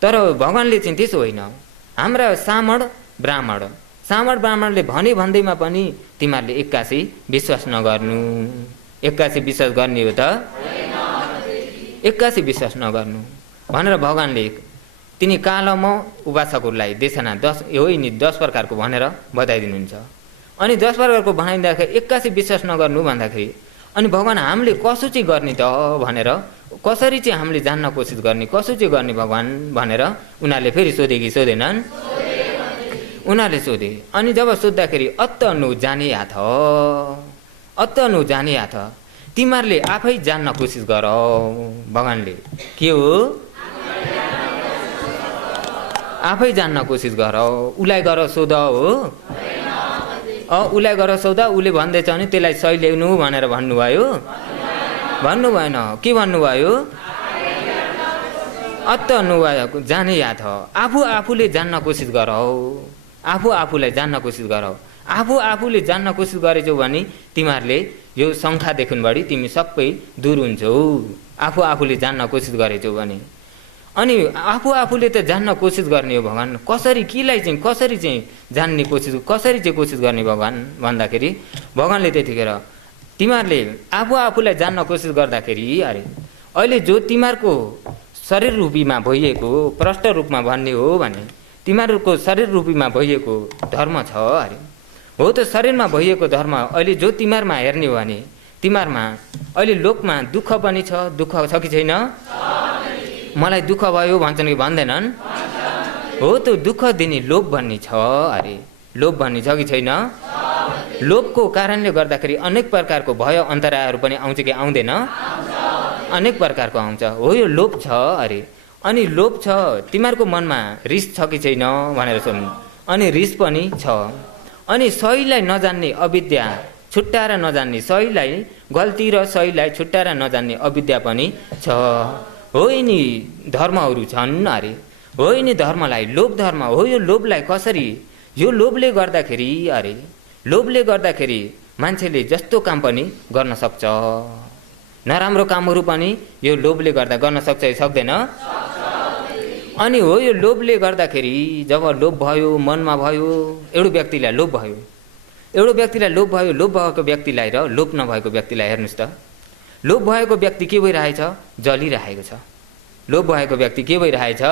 तर भगवान्ले चाहिँ त्यसो होइन। हाम्रा सामण ब्राह्मणले भने भन्दैमा पनि तिमीहरूले एक्कासी विश्वास नगर्नु। एक्कासी विश्वास गर्ने हो त? एक्कासी विश्वास नगर्नु भनेर भगवान्ले तिनी कालम उपासकहरूलाई देशना 10 प्रकारको भनेर बताइदिनुहुन्छ। अनि 10 प्रकारको भनाइदिँदाखेरि एक्कासी विश्वास नगर्नु भन्दाखेरि अनि भगवान् हामीले कसो चाहिँ गर्ने त भनेर, कसरी चाहिँ हामीले जान्न कोसिस गर्ने, कसो चाहिँ गर्ने भगवान् भनेर उनीहरूले फेरि सोधे कि सोधेनन्? उनीहरूले सोधे। अनि जब सोद्धाखेरि अत्त नु जाने हात तिमीहरूले आफै जान्न कोसिस गर। भगवान्ले के हो? आफै जान्न कोसिस गर, उसलाई गर सोध हो। उसलाई गर सोध, उसले भन्दैछ भने त्यसलाई सही ल्याउनु भनेर भन्नुभयो? भन्नु भएन। के भन्नुभयो? अत्त नु जाने याद आफूले जान्न कोसिस गर। आफूलाई जान्न कोसिस गर। आफूले जान्न कोसिस गरेछौ भने तिमीहरूले यो शङ्खादेखि बढी तिमी सबै दूर हुन्छौ। आफूले जान्न कोसिस गरेछौ भने। अनि आफूले त जान्न कोसिस गर्ने हो भगवान्। कसरी केलाई चाहिँ कसरी चाहिँ जान्ने कोसिस, कसरी चाहिँ कोसिस गर्ने भगवान् भन्दाखेरि भगवान्ले त्यतिखेर तिमीहरूले आफूलाई जान्न कोसिस गर्दाखेरि अरे अहिले जो तिमीहरूको शरीर रूपीमा भइएको प्रष्ट रूपमा भन्ने हो भने तिमीहरूको शरीर रूपीमा भइएको धर्म छ अरे। हो त शरीरमा भइएको धर्म अहिले जो तिमीहरूमा हेर्ने हो भने तिमीहरूमा अहिले लोकमा दुःख पनि छ। दुःख छ कि छैन? मलाई दुःख भयो भन्छन् कि भन्दैनन्? हो त दुःख दिने लोभ भन्ने छ अरे। लोभ भन्ने छ कि छैन? लोभको कारणले गर्दाखेरि अनेक प्रकारको भय अन्तरायहरू पनि आउँछ कि आउँदैन? अनेक प्रकारको आउँछ। हो यो लोभ छ अरे। अनि लोभ छ तिमीहरूको मनमा रिस छ कि छैन भनेर सोध्नु। अनि रिस पनि छ। अनि सहीलाई नजान्ने अविद्या छुट्टाएर नजान्ने, सहीलाई गल्ती र सहीलाई छुट्टाएर नजान्ने अविद्या पनि छ। हो यिनी धर्महरू छन् अरे। हो यिनी धर्मलाई लोभ धर्म हो। यो लोभलाई कसरी, यो लोभले गर्दाखेरि अरे लोभले गर्दाखेरि मान्छेले जस्तो काम पनि गर्न सक्छ। नराम्रो कामहरू पनि यो लोभले गर्दा गर्न सक्छ कि सक्दैन? अनि हो यो लोभले गर्दाखेरि जब लोभ भयो मनमा भयो, एउटा व्यक्तिलाई लोभ भयो, लोभ भएको व्यक्तिलाई र लोभ नभएको व्यक्तिलाई हेर्नुहोस् त। लोभ भएको व्यक्ति के भइरहेछ? जलिरहेको छ। लोभ भएको व्यक्ति के भइरहेछ?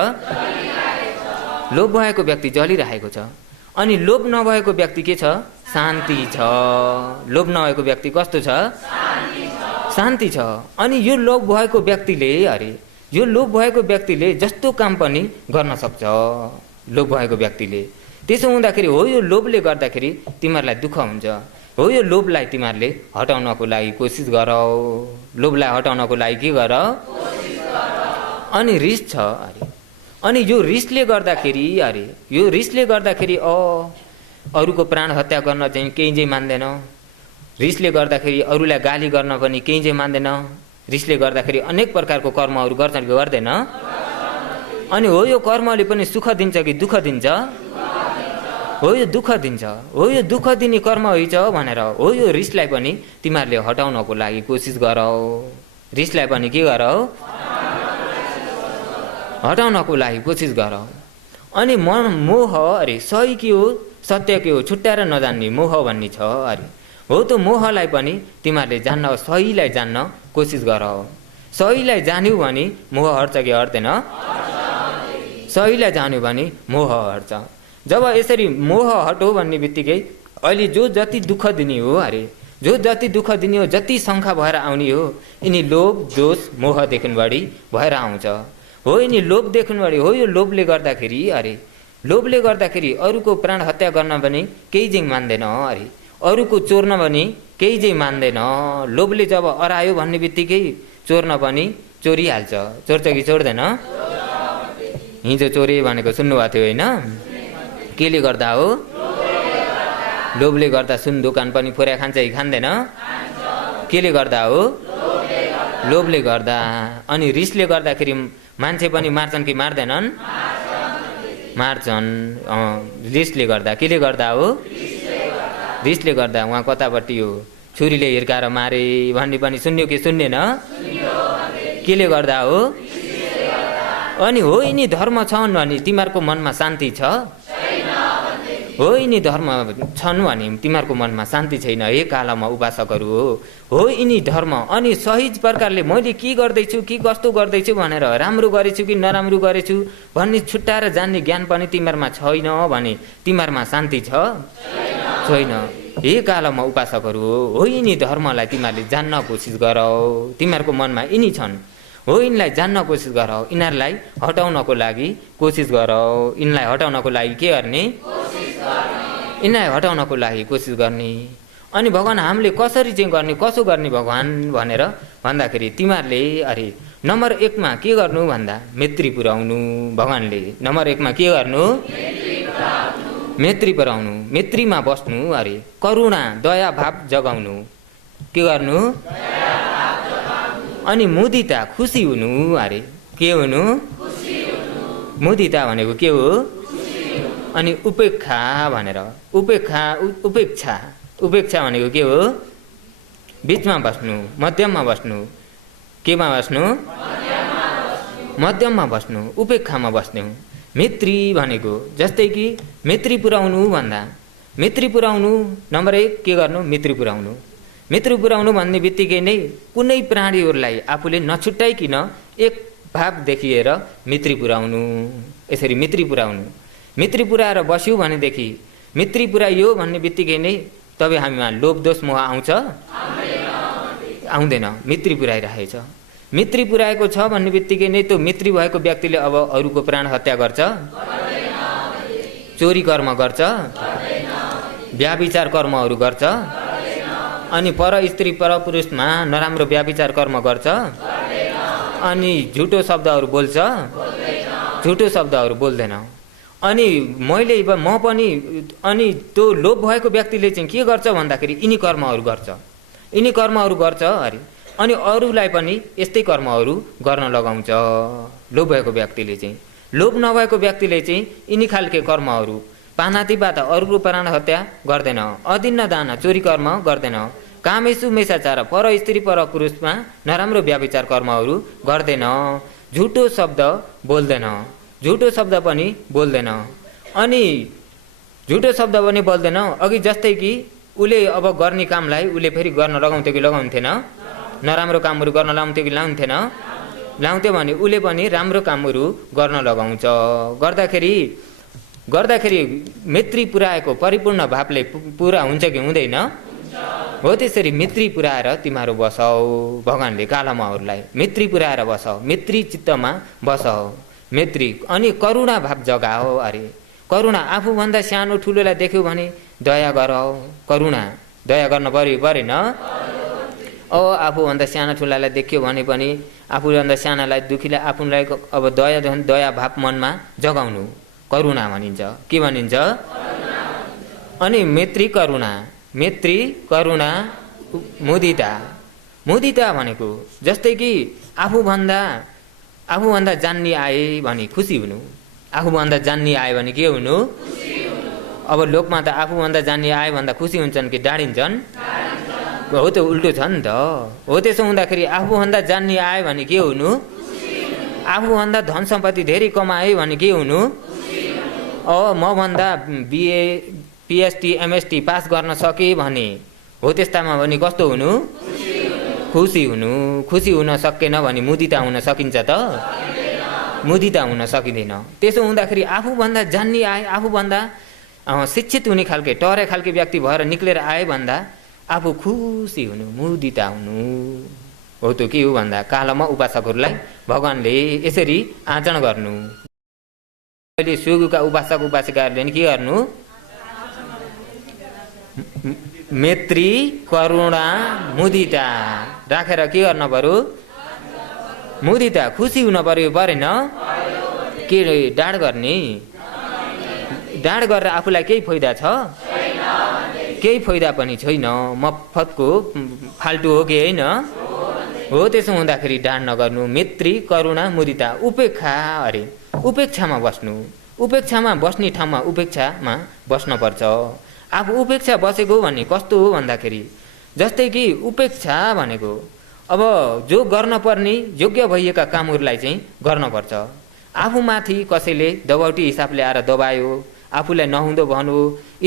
लोभ भएको व्यक्ति जलिरहेको छ। अनि लोभ नभएको व्यक्ति के छ? शान्ति छ। लोभ नभएको व्यक्ति कस्तो छ? शान्ति छ। अनि यो लोभ भएको व्यक्तिले अरे यो लोभ भएको व्यक्तिले जस्तो काम पनि गर्न सक्छ। लोभ भएको व्यक्तिले त्यसो हुँदाखेरि हो यो लोभले गर्दाखेरि तिमीहरूलाई दुःख हुन्छ। हो यो लोभलाई तिमीहरूले हटाउनको लागि कोसिस गर। लोभलाई हटाउनको लागि के गर? अनि रिस छ अरे। अनि यो रिसले गर्दाखेरि अरे यो रिसले गर्दाखेरि अरूको प्राण हत्या गर्न चाहिँ केही चाहिँ मान्दैन। रिसले गर्दाखेरि अरूलाई गाली गर्न पनि केही चाहिँ मान्दैन। रिसले गर्दाखेरि अनेक प्रकारको कर्महरू गर्छन् कि गर्दैन? अनि हो यो कर्मले पनि सुख दिन्छ कि दुःख दिन्छ? हो यो दुःख दिन्छ। हो यो दुःख दिने कर्म होइन भनेर हो यो रिसलाई पनि तिमीहरूले हटाउनको लागि कोसिस गर। रिसलाई पनि के गर? हटाउनको लागि कोसिस गर। अनि मोह अरे सही के हो सत्य के हो छुट्याएर नजान्ने मोह भन्ने छ अरे। हो त मोहलाई पनि तिमीहरूले जान्न, सहीलाई जान्न कोसिस गर। सहीलाई जान्यौ भने मोह हट्छ कि हट्दैन? सहीलाई जान्यो भने मोह हट्छ। जब यसरी मोह हटो भन्ने बित्तिकै अहिले जो जति दुःख दिने हो अरे, जो जति दुःख दिने हो, जति शङ्का भएर आउने हो, यिनी लोभ दोष मोहदेखि बढी भएर आउँछ। हो यिनी लोभदेखि बढी हो। यो लोभले गर्दाखेरि अरे, लोभले गर्दाखेरि अरूको प्राण हत्या गर्न पनि केही चाहिँ मान्दैन अरे, अरूको चोर्न पनि केही चाहिँ मान्दैन। लोभले जब अरायो भन्ने बित्तिकै चोर्न पनि चोरिहाल्छ। चोर्छ कि चोर्दैन? हिजो चोरे भनेको सुन्नुभएको थियो होइन? केले गर्दा हो? लोभले गर्दा सुन दोकान पनि फुर्या खान्छ कि खाँदैन? केले गर्दा हो? लोभले गर्दा। अनि रिसले गर्दाखेरि मान्छे पनि मार्छन् कि मार्दैनन्? मार्छन्। रिसले गर्दा। केले गर्दा हो? रिसले गर्दा। उहाँ कतापट्टि हो छुरीले हिर्काएर मारे भन्ने पनि सुन्यो कि सुन्नेन? केले गर्दा हो? अनि हो यिनी धर्म छन् भने तिमीहरूको मनमा शान्ति छ? हो यिनी धर्म छन् भने तिमीहरूको मनमा शान्ति छैन हे कालमा उपासकहरू हो। हो यिनी धर्म। अनि सही प्रकारले मैले के गर्दैछु कि कस्तो गर्दैछु भनेर राम्रो गरेछु कि नराम्रो गरेछु भन्ने छुट्याएर जान्ने ज्ञान पनि तिमीहरूमा छैन भने तिमीहरूमा शान्ति छ? छैन। हे कालमा उपासकहरू हो। हो यिनी धर्मलाई तिमीहरूले जान्न कोसिस गर। तिमीहरूको मनमा यिनी छन्। हो यिनलाई जान्न कोसिस गर। यिनीहरूलाई हटाउनको लागि कोसिस गर। यिनलाई हटाउनको लागि के गर्ने? यिनलाई हटाउनको लागि कोसिस गर्ने। अनि भगवान् हामीले कसरी चाहिँ गर्ने, कसो गर्ने भगवान् भनेर भन्दाखेरि तिमीहरूले अरे नम्बर 1 मा के गर्नु भन्दा मैत्री पुर्याउनु। भगवान्ले नम्बर 1 मा के गर्नु? मैत्री पुर्याउनु। मैत्रीमा बस्नु अरे, करुणा दया भाव जगाउनु। के गर्नु? अनि मुदिता खुसी हुनु अरे। के हुनु? मुदिता भनेको के हो? अनि उपेक्षा भनेर, उपेक्षा भनेको के हो? बिचमा बस्नु, मध्यममा बस्नु। केमा बस्नु? मध्यममा बस्नु, उपेक्षामा बस्नु। मैत्री भनेको जस्तै कि मैत्री पुर्याउनु भन्दा, मैत्री पुर्याउनु नम्बर 1 के गर्नु? मैत्री पुर्याउनु। मैत्री पुर्याउनु भन्ने बित्तिकै नै कुनै प्राणीहरूलाई आफूले नछुट्याइकन एक भाव देखिएर मैत्री पुर्याउनु। यसरी मैत्री पुर्याउनु। मैत्री पुर्याएर बस्यो भनेदेखि, मैत्री पुर्याइयो भन्ने बित्तिकै नै तपाईँ हामीमा लोभ दोष मोह आउँछ? आउँदैन। मैत्री पुर्याइरहेछ। मैत्री पुर्याएको छ भन्ने बित्तिकै नै त्यो मैत्री भएको व्यक्तिले अब अरूको प्राण हत्या गर्छ? चोरी कर्म गर्छ? व्याभिचार कर्महरू गर्छ? अनि पर स्त्री पर पुरुषमा नराम्रो व्याभिचार कर्म गर्छ? अनि झुटो शब्दहरू बोल्छ? झुटो शब्दहरू बोल्दैन। अनि मैले म पनि अनि त्यो लोभ भएको व्यक्तिले चाहिँ के गर्छ भन्दाखेरि यिनी कर्महरू गर्छ, यिनी कर्महरू गर्छ अरे। अनि अरूलाई पनि यस्तै कर्महरू गर्न लगाउँछ लोभ भएको व्यक्तिले चाहिँ। लोभ नभएको व्यक्तिले चाहिँ यिनी खालके कर्महरू पानातिबाट अरूको प्राण हत्या गर्दैन, अदिन्न दान चोरी कर्म गर्दैन, कामेसु मेषाचार पर स्त्री पर पुरुषमा नराम्रो व्याभिचार कर्महरू गर्दैन, झुटो शब्द बोल्दैन, झुटो शब्द पनि बोल्दैन। अनि झुटो शब्द पनि बोल्दैन। अघि जस्तै कि उसले अब गर्ने कामलाई उसले फेरि गर्न लगाउँथ्यो कि लगाउँथेन? नराम्रो कामहरू गर्न लाउँथ्यो कि लाउँथेन? लाउँथ्यो भने उसले पनि राम्रो कामहरू गर्न लगाउँछ। गर्दाखेरि मैत्री पुर्याएको परिपूर्ण भावले पुरा हुन्छ कि हुँदैन? हो त्यसरी मैत्री पुर्याएर तिमीहरू बसौ। भगवान्ले कालमाहरूलाई मैत्री पुर्याएर बसौ, मैत्री चित्तमा बसौ, मैत्री। अनि करुणा भाव जगाओ अरे। करुणा आफूभन्दा सानो ठुलोलाई देख्यो भने दया गर। करुणा दया गर्न परेन? आफूभन्दा सानो ठुलालाई देख्यो भने पनि आफूभन्दा सानालाई दुखीलाई आफूलाई अब दया भाव मनमा जगाउनु करुणा भनिन्छ। के भनिन्छ? अनि मैत्री करुणा, मैत्री करुणा मुदिता। मुदिता भनेको जस्तै कि आफूभन्दा जान्ने आए भने खुसी हुनु। आफूभन्दा जान्ने आयो भने के हुनु? अब लोकमा त आफूभन्दा जान्ने आयो भन्दा खुसी हुन्छन् कि डाढिन्छन्? हो त उल्टो छ नि त। हो त्यसो हुँदाखेरि आफूभन्दा जान्ने आयो भने के हुनु? आफूभन्दा धन सम्पत्ति धेरै कमाए भने के हुनु? मभन्दा बिए पिएचडी एमएसटी पास गर्न सके भने हो त्यस्तामा भने कस्तो हुनु? खुसी हुनु। खुसी हुन सकेन भने मुदिता हुन सकिन्छ त? मुदिता हुन सकिँदैन। त्यसो हुँदाखेरि आफूभन्दा जान्ने आए, आफूभन्दा शिक्षित हुने खालके टरे खालके व्यक्ति भएर निक्लेर आए भन्दा आफू खुसी हुनु, मुदिता हुनु हो। त के हो भन्दा कालमा उपासकहरूलाई भगवानले यसरी आचरण गर्नु। अहिले सुगुका उपासक उपासिकाहरूले नि के गर्नु? मैत्री करुणा मुदिता राखेर के गर्न पर्यो? मुदिता खुसी हुन पर्यो, परेन? के डाँड गर्ने? डाँड गरेर आफूलाई केही फाइदा छ? केही फाइदा पनि छैन। मफतको फाल्टु हो कि होइन? हो। त्यसो हुँदाखेरि डाँड नगर्नु। मैत्री करुणा मुदिता उपेक्षा अरे उपेक्षामा बस्नु। उपेक्षामा बस्ने ठाउँमा उपेक्षामा बस्नुपर्छ। आफू उपेक्षा बसेको भन्ने कस्तो हो भन्दाखेरि जस्तै कि उपेक्षा भनेको अब जो गर्न पर्ने योग्य भइएका कामहरूलाई चाहिँ गर्नुपर्छ। आफूमाथि कसैले दबाउटी हिसाबले आएर दबायो, आफूलाई नहुँदो भन्यो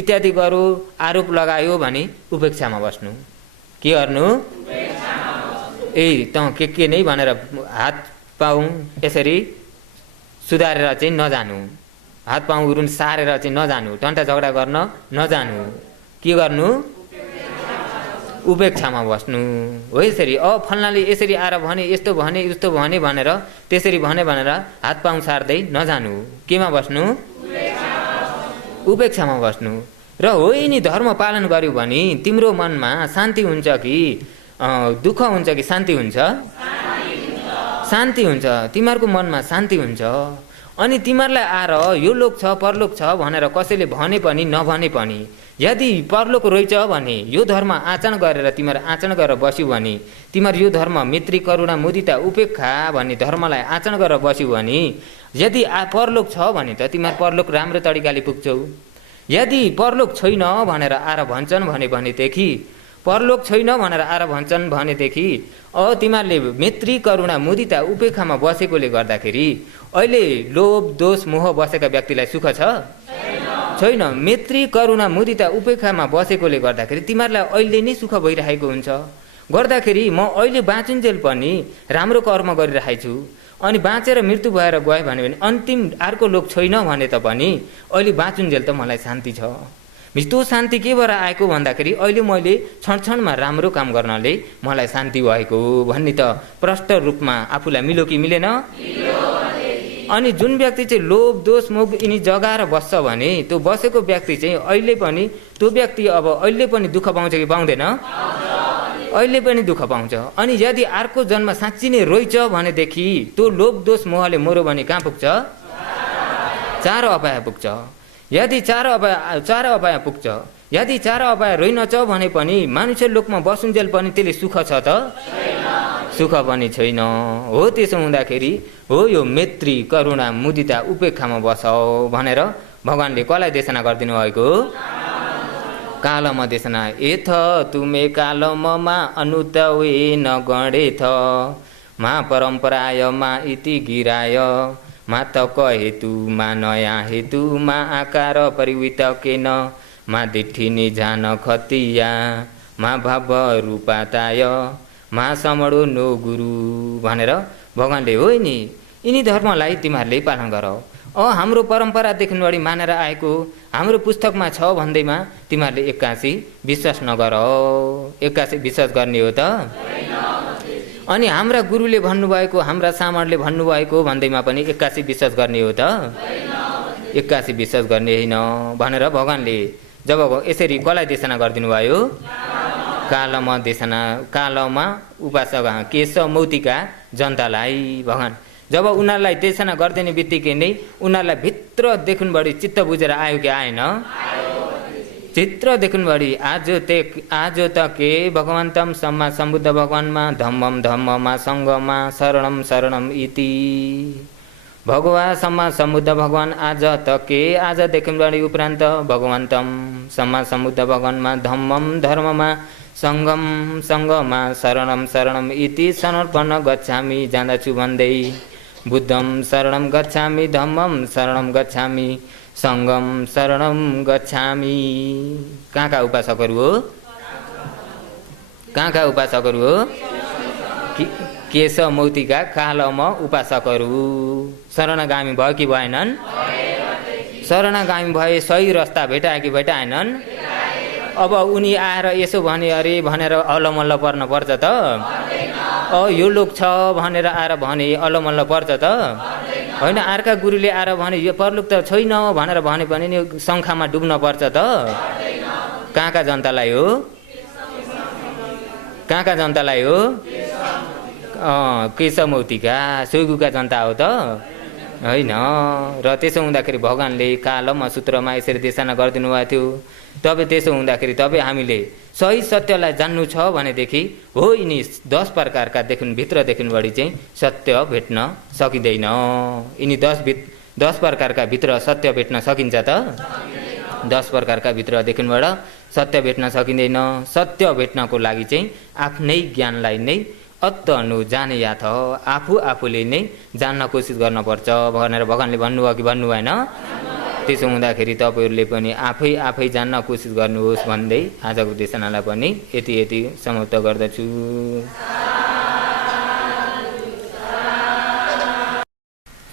इत्यादि गर्यो, आरोप लगायो भने उपेक्षामा बस्नु। के गर्नु? त के नै भनेर हात पाउ यसरी सुधारेर चाहिँ नजानु, हात पाउरुन सारेर चाहिँ नजानु, टन्टा झगडा गर्न नजानु। के गर्नु? उपेक्षामा बस्नु हो। यसरी फल्नाले यसरी आएर भने, यस्तो भने, उस्तो भने भनेर त्यसरी भने भनेर हात पाउ सार्दै नजानु। केमा बस्नु? उपेक्षामा बस्नु। र होइ नि धर्म पालन गर्यो भने तिम्रो मनमा शान्ति हुन्छ कि दुःख हुन्छ कि शान्ति हुन्छ? शान्ति हुन्छ। तिमीहरूको मनमा शान्ति हुन्छ। अनि तिमीहरूलाई आएर यो लोक छ परलोक छ भनेर कसैले भने पनि नभने पनि यदि परलोक रहेछ भने यो धर्म आचरण गरेर तिमीहरू आचरण गरेर बस्यौ भने, तिमीहरू यो धर्म मैत्री करुणा मुदिता उपेक्षा भन्ने धर्मलाई आचरण गरेर बस्यौ भने यदि परलोक छ भने त तिमीहरू परलोक राम्रो तरिकाले पुग्छौ। यदि परलोक छैन भनेर आएर भन्छन् भनेदेखि परलोक छैन भनेर आएर भन्छन् भनेदेखि तिमीहरूले मैत्री करुणा मुदिता उपेक्षामा बसेकोले गर्दाखेरि अहिले लोभ दोष मोह बसेका व्यक्तिलाई सुख छ? छैन। मैत्री करुणा मुदिता उपेक्षामा बसेकोले गर्दाखेरि तिमीहरूलाई अहिले नै सुख भइरहेको हुन्छ। गर्दाखेरि म अहिले बाँचुन्जेल पनि राम्रो कर्म गरिरहेको छु, अनि बाँचेर मृत्यु भएर गएँ भने अन्तिम अर्को लोक छैन भने त पनि अहिले बाँचुन्जेल त मलाई शान्ति छ। त्यो शान्ति के भएर आएको भन्दाखेरि अहिले मैले क्षण राम्रो काम गर्नाले मलाई शान्ति भएको भन्ने त प्रष्ट रूपमा आफूलाई मिल्यो कि मिलेन? अनि जुन व्यक्ति चाहिँ लोभ दोष मोह यिनी जगाएर बस्छ भने त्यो बसेको व्यक्ति चाहिँ अहिले पनि त्यो व्यक्ति अब अहिले पनि दुःख पाउँछ कि पाउँदैन? अहिले पनि दुःख पाउँछ। अनि यदि अर्को जन्म साँच्ची नै रहेछ भनेदेखि त्यो लोभ दोष मोहले मर्यो भने कहाँ पुग्छ? चार अपाय पुग्छ। यदि चार अपाय पुग्छ, यदि चार अपाय रहेनछ भने पनि मानुष्य लोकमा बसुन्जेल पनि त्यसले सुख छ त? सुख पनि छैन। हो। त्यसो हुँदाखेरि हो यो मैत्री करुणा मुदिता उपेक्षामा बसौ भनेर भगवानले कसलाई देशना गरिदिनु भएको? कालमा देशना। एथ तुमे कालममा अनुतवे न गणेथ मा परम्पराय मा इति गिराय मा तक हेतुमा नयाँ हेतुमा आकार परिवित केन मा दिठिनी जान खतिया मा भाव रूपाताय मा समडो नो गुरु भनेर भगवानले हो नि यिनी धर्मलाई तिमीहरूले पालन गर। हाम्रो परम्परादेखि बढी मानेर आएको हाम्रो पुस्तकमा छ भन्दैमा तिमीहरूले एक्कासी विश्वास नगर। एक्कासी विश्वास गर्ने हो त? अनि हाम्रा गुरुले भन्नुभएको हाम्रा सामरले भन्नुभएको भन्दैमा पनि एक्कासी विश्वास गर्ने हो त? एक्कासी विश्वास गर्ने होइन भनेर भगवानले जब यसरी कसलाई देशना गरिदिनु भयो? कालमा देशना। कालमा उपासक केश मौतिका जनतालाई भगवान जब उनीहरूलाई देशना गरिदिने बित्तिकै नै उनीहरूलाई भित्रदेखिबाट चित्त बुझेर आयो कि आएन? चित्रदेखिबाट आज त के भगवन्तम सम्मा सम्बुद्ध भगवानमा धम्मम धम्ममा सङ्गमा शरणम शरणम इति भगवा सम्मा सम्बुद्ध भगवान आज त के आजदेखिबाट उपरान्त भगवन्तम सम्मा सम्बुद्ध भगवानमा धम्मम धर्ममा सङ्गम सङ्गमा शरणम शरणम इति समर्पण गच्छामि जाँदछु भन्दै बुद्धम शरणम गच्छामि धम्मम शरणम गच्छामि सङ्गम शरणम गच्छामि। कहाँका उपासकहरू हो? कहाँका उपासकहरू हो? केशमौतीका कालम उपासकहरू। शरणगामी भयो कि भएनन्? शरणगामी भए सही रस्ता भेटाए कि भेटाएनन्? अब उनी आएर यसो भने अरे भनेर अल्लमल्ल पर्न पर्छ त? यो लोक छ भनेर आएर भने अल्लमल्ल पर्छ त? होइन, अर्का गुरुले आएर भने यो परलोक त छैन भनेर भने पनि नि शङ्खामा डुब्न पर्छ त? कहाँका जनतालाई हो? कहाँका जनतालाई हो? केशमौतीका सोइगुका जनता हो त? होइन। र त्यसो हुँदाखेरि भगवान्ले कालम सूत्रमा यसरी देशना गरिदिनु भएको थियो। तपाईँ त्यसो हुँदाखेरि तपाईँ हामीले सही सत्यलाई जान्नु छ भनेदेखि हो यिनी 10 प्रकारका भित्रदेखि बढी चाहिँ सत्य भेट्न सकिँदैन। यिनी 10 प्रकारका भित्र सत्य भेट्न सकिन्छ त? 10 प्रकारका भित्रदेखिबाट सत्य भेट्न सकिँदैन। सत्य भेट्नको लागि चाहिँ आफ्नै ज्ञानलाई नै अत्तनु जाने या त आफूले नै जान्न कोसिस गर्नुपर्छ भनेर भगवान्ले भन्नुभयो कि भन्नु भएन? त्यसो हुँदाखेरि तपाईँहरूले पनि आफै जान्न कोसिस गर्नुहोस् भन्दै आजको देशनालाई पनि यति समाप्त गर्दछु।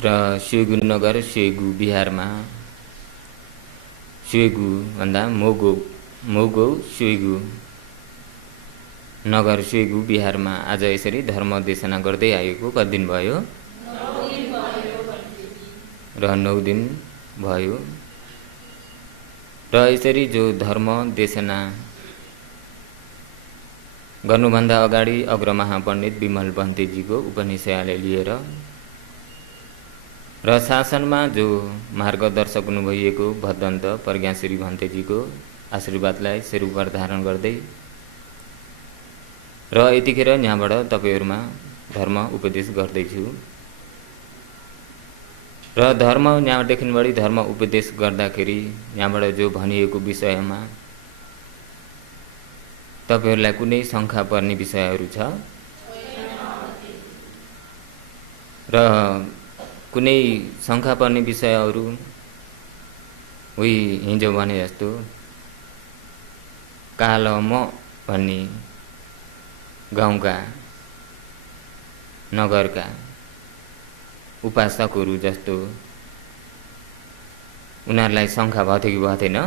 र सेगु नगर सेगु बिहारमा, सेगु भन्दा मोगो सेगु नगर सेगु बिहारमा आज यसरी धर्म देशना गर्दै आएको कति दिन भयो? र 9 दिन भयो। र यसरी जो धर्म देशना गर्नुभन्दा अगाडि अग्रमहापण्डित विमल पन्थीजीको उपनिषदलाई लिएर र शासनमा जो मार्गदर्शक हुनुभएको भद्दन्त प्रज्ञाश्री भन्तेजीको आशीर्वादलाई शिरउपर धारण गर्दै र यतिखेर यहाँबाट तपाईँहरूमा धर्म उपदेश गर्दैछु। र धर्म यहाँदेखि बढी धर्म उपदेश गर्दाखेरि यहाँबाट जो भनिएको विषयमा तपाईँहरूलाई कुनै शङ्का पर्ने विषयहरू छ? र कुनै शङ्का पर्ने विषयहरू हिजो भने जस्तो कालम भन्ने गाउँका नगरका उपासकहरू जस्तो उनीहरूलाई शङ्का भएको थियो कि भएको थिएन?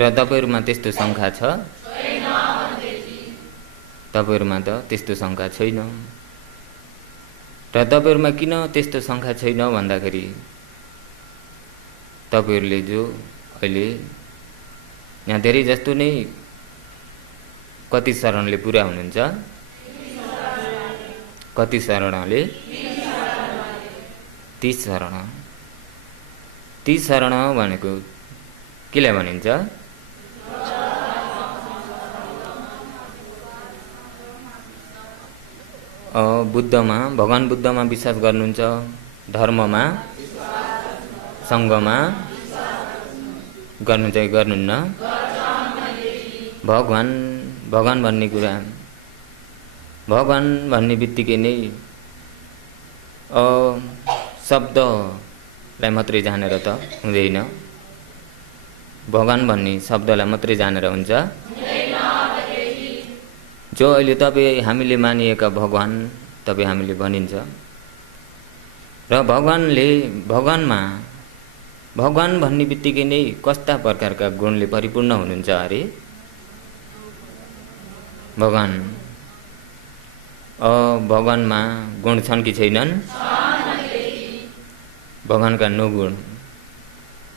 र तपाईँहरूमा त्यस्तो शङ्का छ? तपाईँहरूमा त त्यस्तो शङ्का छैन। र तपाईँहरूमा किन त्यस्तो शङ्का छैन भन्दाखेरि तपाईँहरूले जो अहिले यहाँ धेरै जस्तो नै कति शरणले पुरा हुनुहुन्छ? कति शरणले? 30 शरण। 30 शरण भनेको केलाई भनिन्छ? बुद्धमा, भगवान बुद्धमा विश्वास गर्नुहुन्छ, धर्ममा, सङ्घमा गर्नुहुन्छ कि गर्नुहुन्न? भगवान भन्ने कुरा, भगवान भन्ने बित्तिकै नै शब्दलाई मात्रै जानेर त हुँदैन। भगवान भन्ने शब्दलाई मात्रै जानेर हुन्छ? जो अहिले तपाईँ हामीले मानिएका भगवान तपाईँ हामीले भनिन्छ। र भगवान भन्ने बित्तिकै नै कस्ता प्रकारका गुणले परिपूर्ण हुनुहुन्छ अरे? भगवानमा गुण छन् कि छैनन्? भगवानका 9 गुण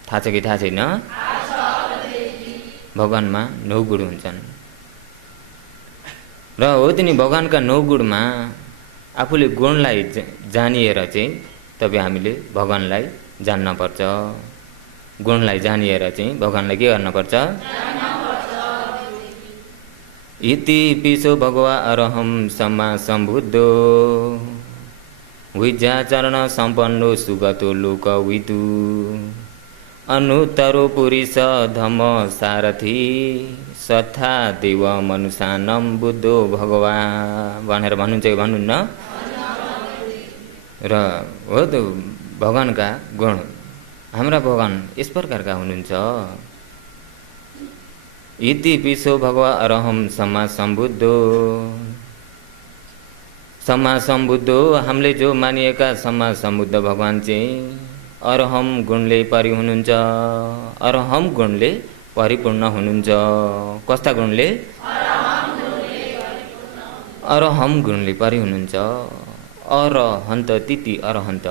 थाहा छ कि थाहा छैन? भगवानमा 9 गुण हुन्छन्। र हो त नि भगवानका 9 गुणमा आफूले गुणलाई जानिएर चाहिँ तपाईँ हामीले भगवानलाई जान्न पर्छ। गुणलाई जानिएर चाहिँ भगवानलाई के गर्न पर्छ? इति पिसो भगवा अरहम सम्मा सम्बुद्धो विद्याचरण सम्पन्नो सुगतो लोकविदु अनुत्तरो पुरुष धम्म सारथी सथा देव मनुष्यानम बुद्धो भगवान भनेर भन्नुहुन्छ कि भन्नुहुन्न? र हो त भगवानका गुण। हाम्रा भगवान यस प्रकारका हुनुहुन्छ। इति पिसो भगवा अरहम सम्मा सम्बुद्धो। सम्मा सम्बुद्धो हामीले जो मानिएका सम्मा सम्बुद्ध भगवान चाहिँ अरहम गुणले परि हुनुहुन्छ। अरहम गुणले परिपूर्ण हुनुहुन्छ। कस्ता गुणले? अरहम गुणले परि हुनुहुन्छ। अरहन्त तिति अरहन्त।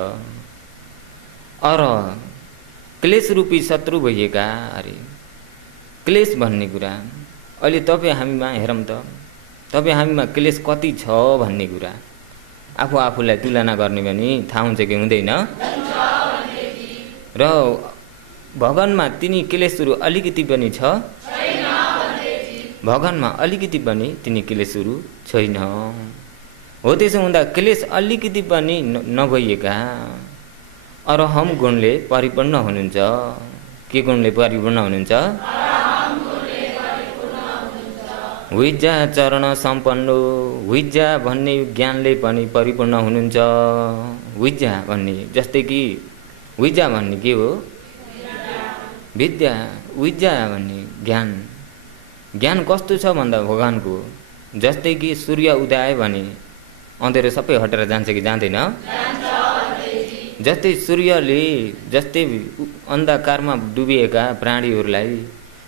अर क्लेश रूपी शत्रु भइएका अरे क्लेश भन्ने कुरा अहिले तपाईँ हामीमा हेरौँ त, तपाईँ हामीमा क्लेश कति छ भन्ने कुरा आफू आफूलाई तुलना गर्ने भने थाहा हुन्छ कि हुँदैन? र भगवानमा तिनी क्लेशहरू अलिकति पनि छ? भगवानमा अलिकति पनि तिनी क्लेशहरू छैन। हो त्यसो हुँदा क्लेश अलिकति पनि नभइएका अरहम गुणले परिपूर्ण हुनुहुन्छ। के गुणले परिपूर्ण हुनुहुन्छ? विद्या चरण सम्पन्नो। विद्या भन्ने ज्ञानले पनि परिपूर्ण हुनुहुन्छ। विद्या भन्ने जस्तै कि विद्या भन्ने के हो? विद्या। विद्या भन्ने ज्ञान। ज्ञान कस्तो छ भन्दा भगवानको जस्तै कि सूर्य उदय भने अँधेरो सबै हटेर जान्छ कि जाँदैन? जस्तै सूर्यले जस्तै अन्धकारमा डुबिएका प्राणीहरूलाई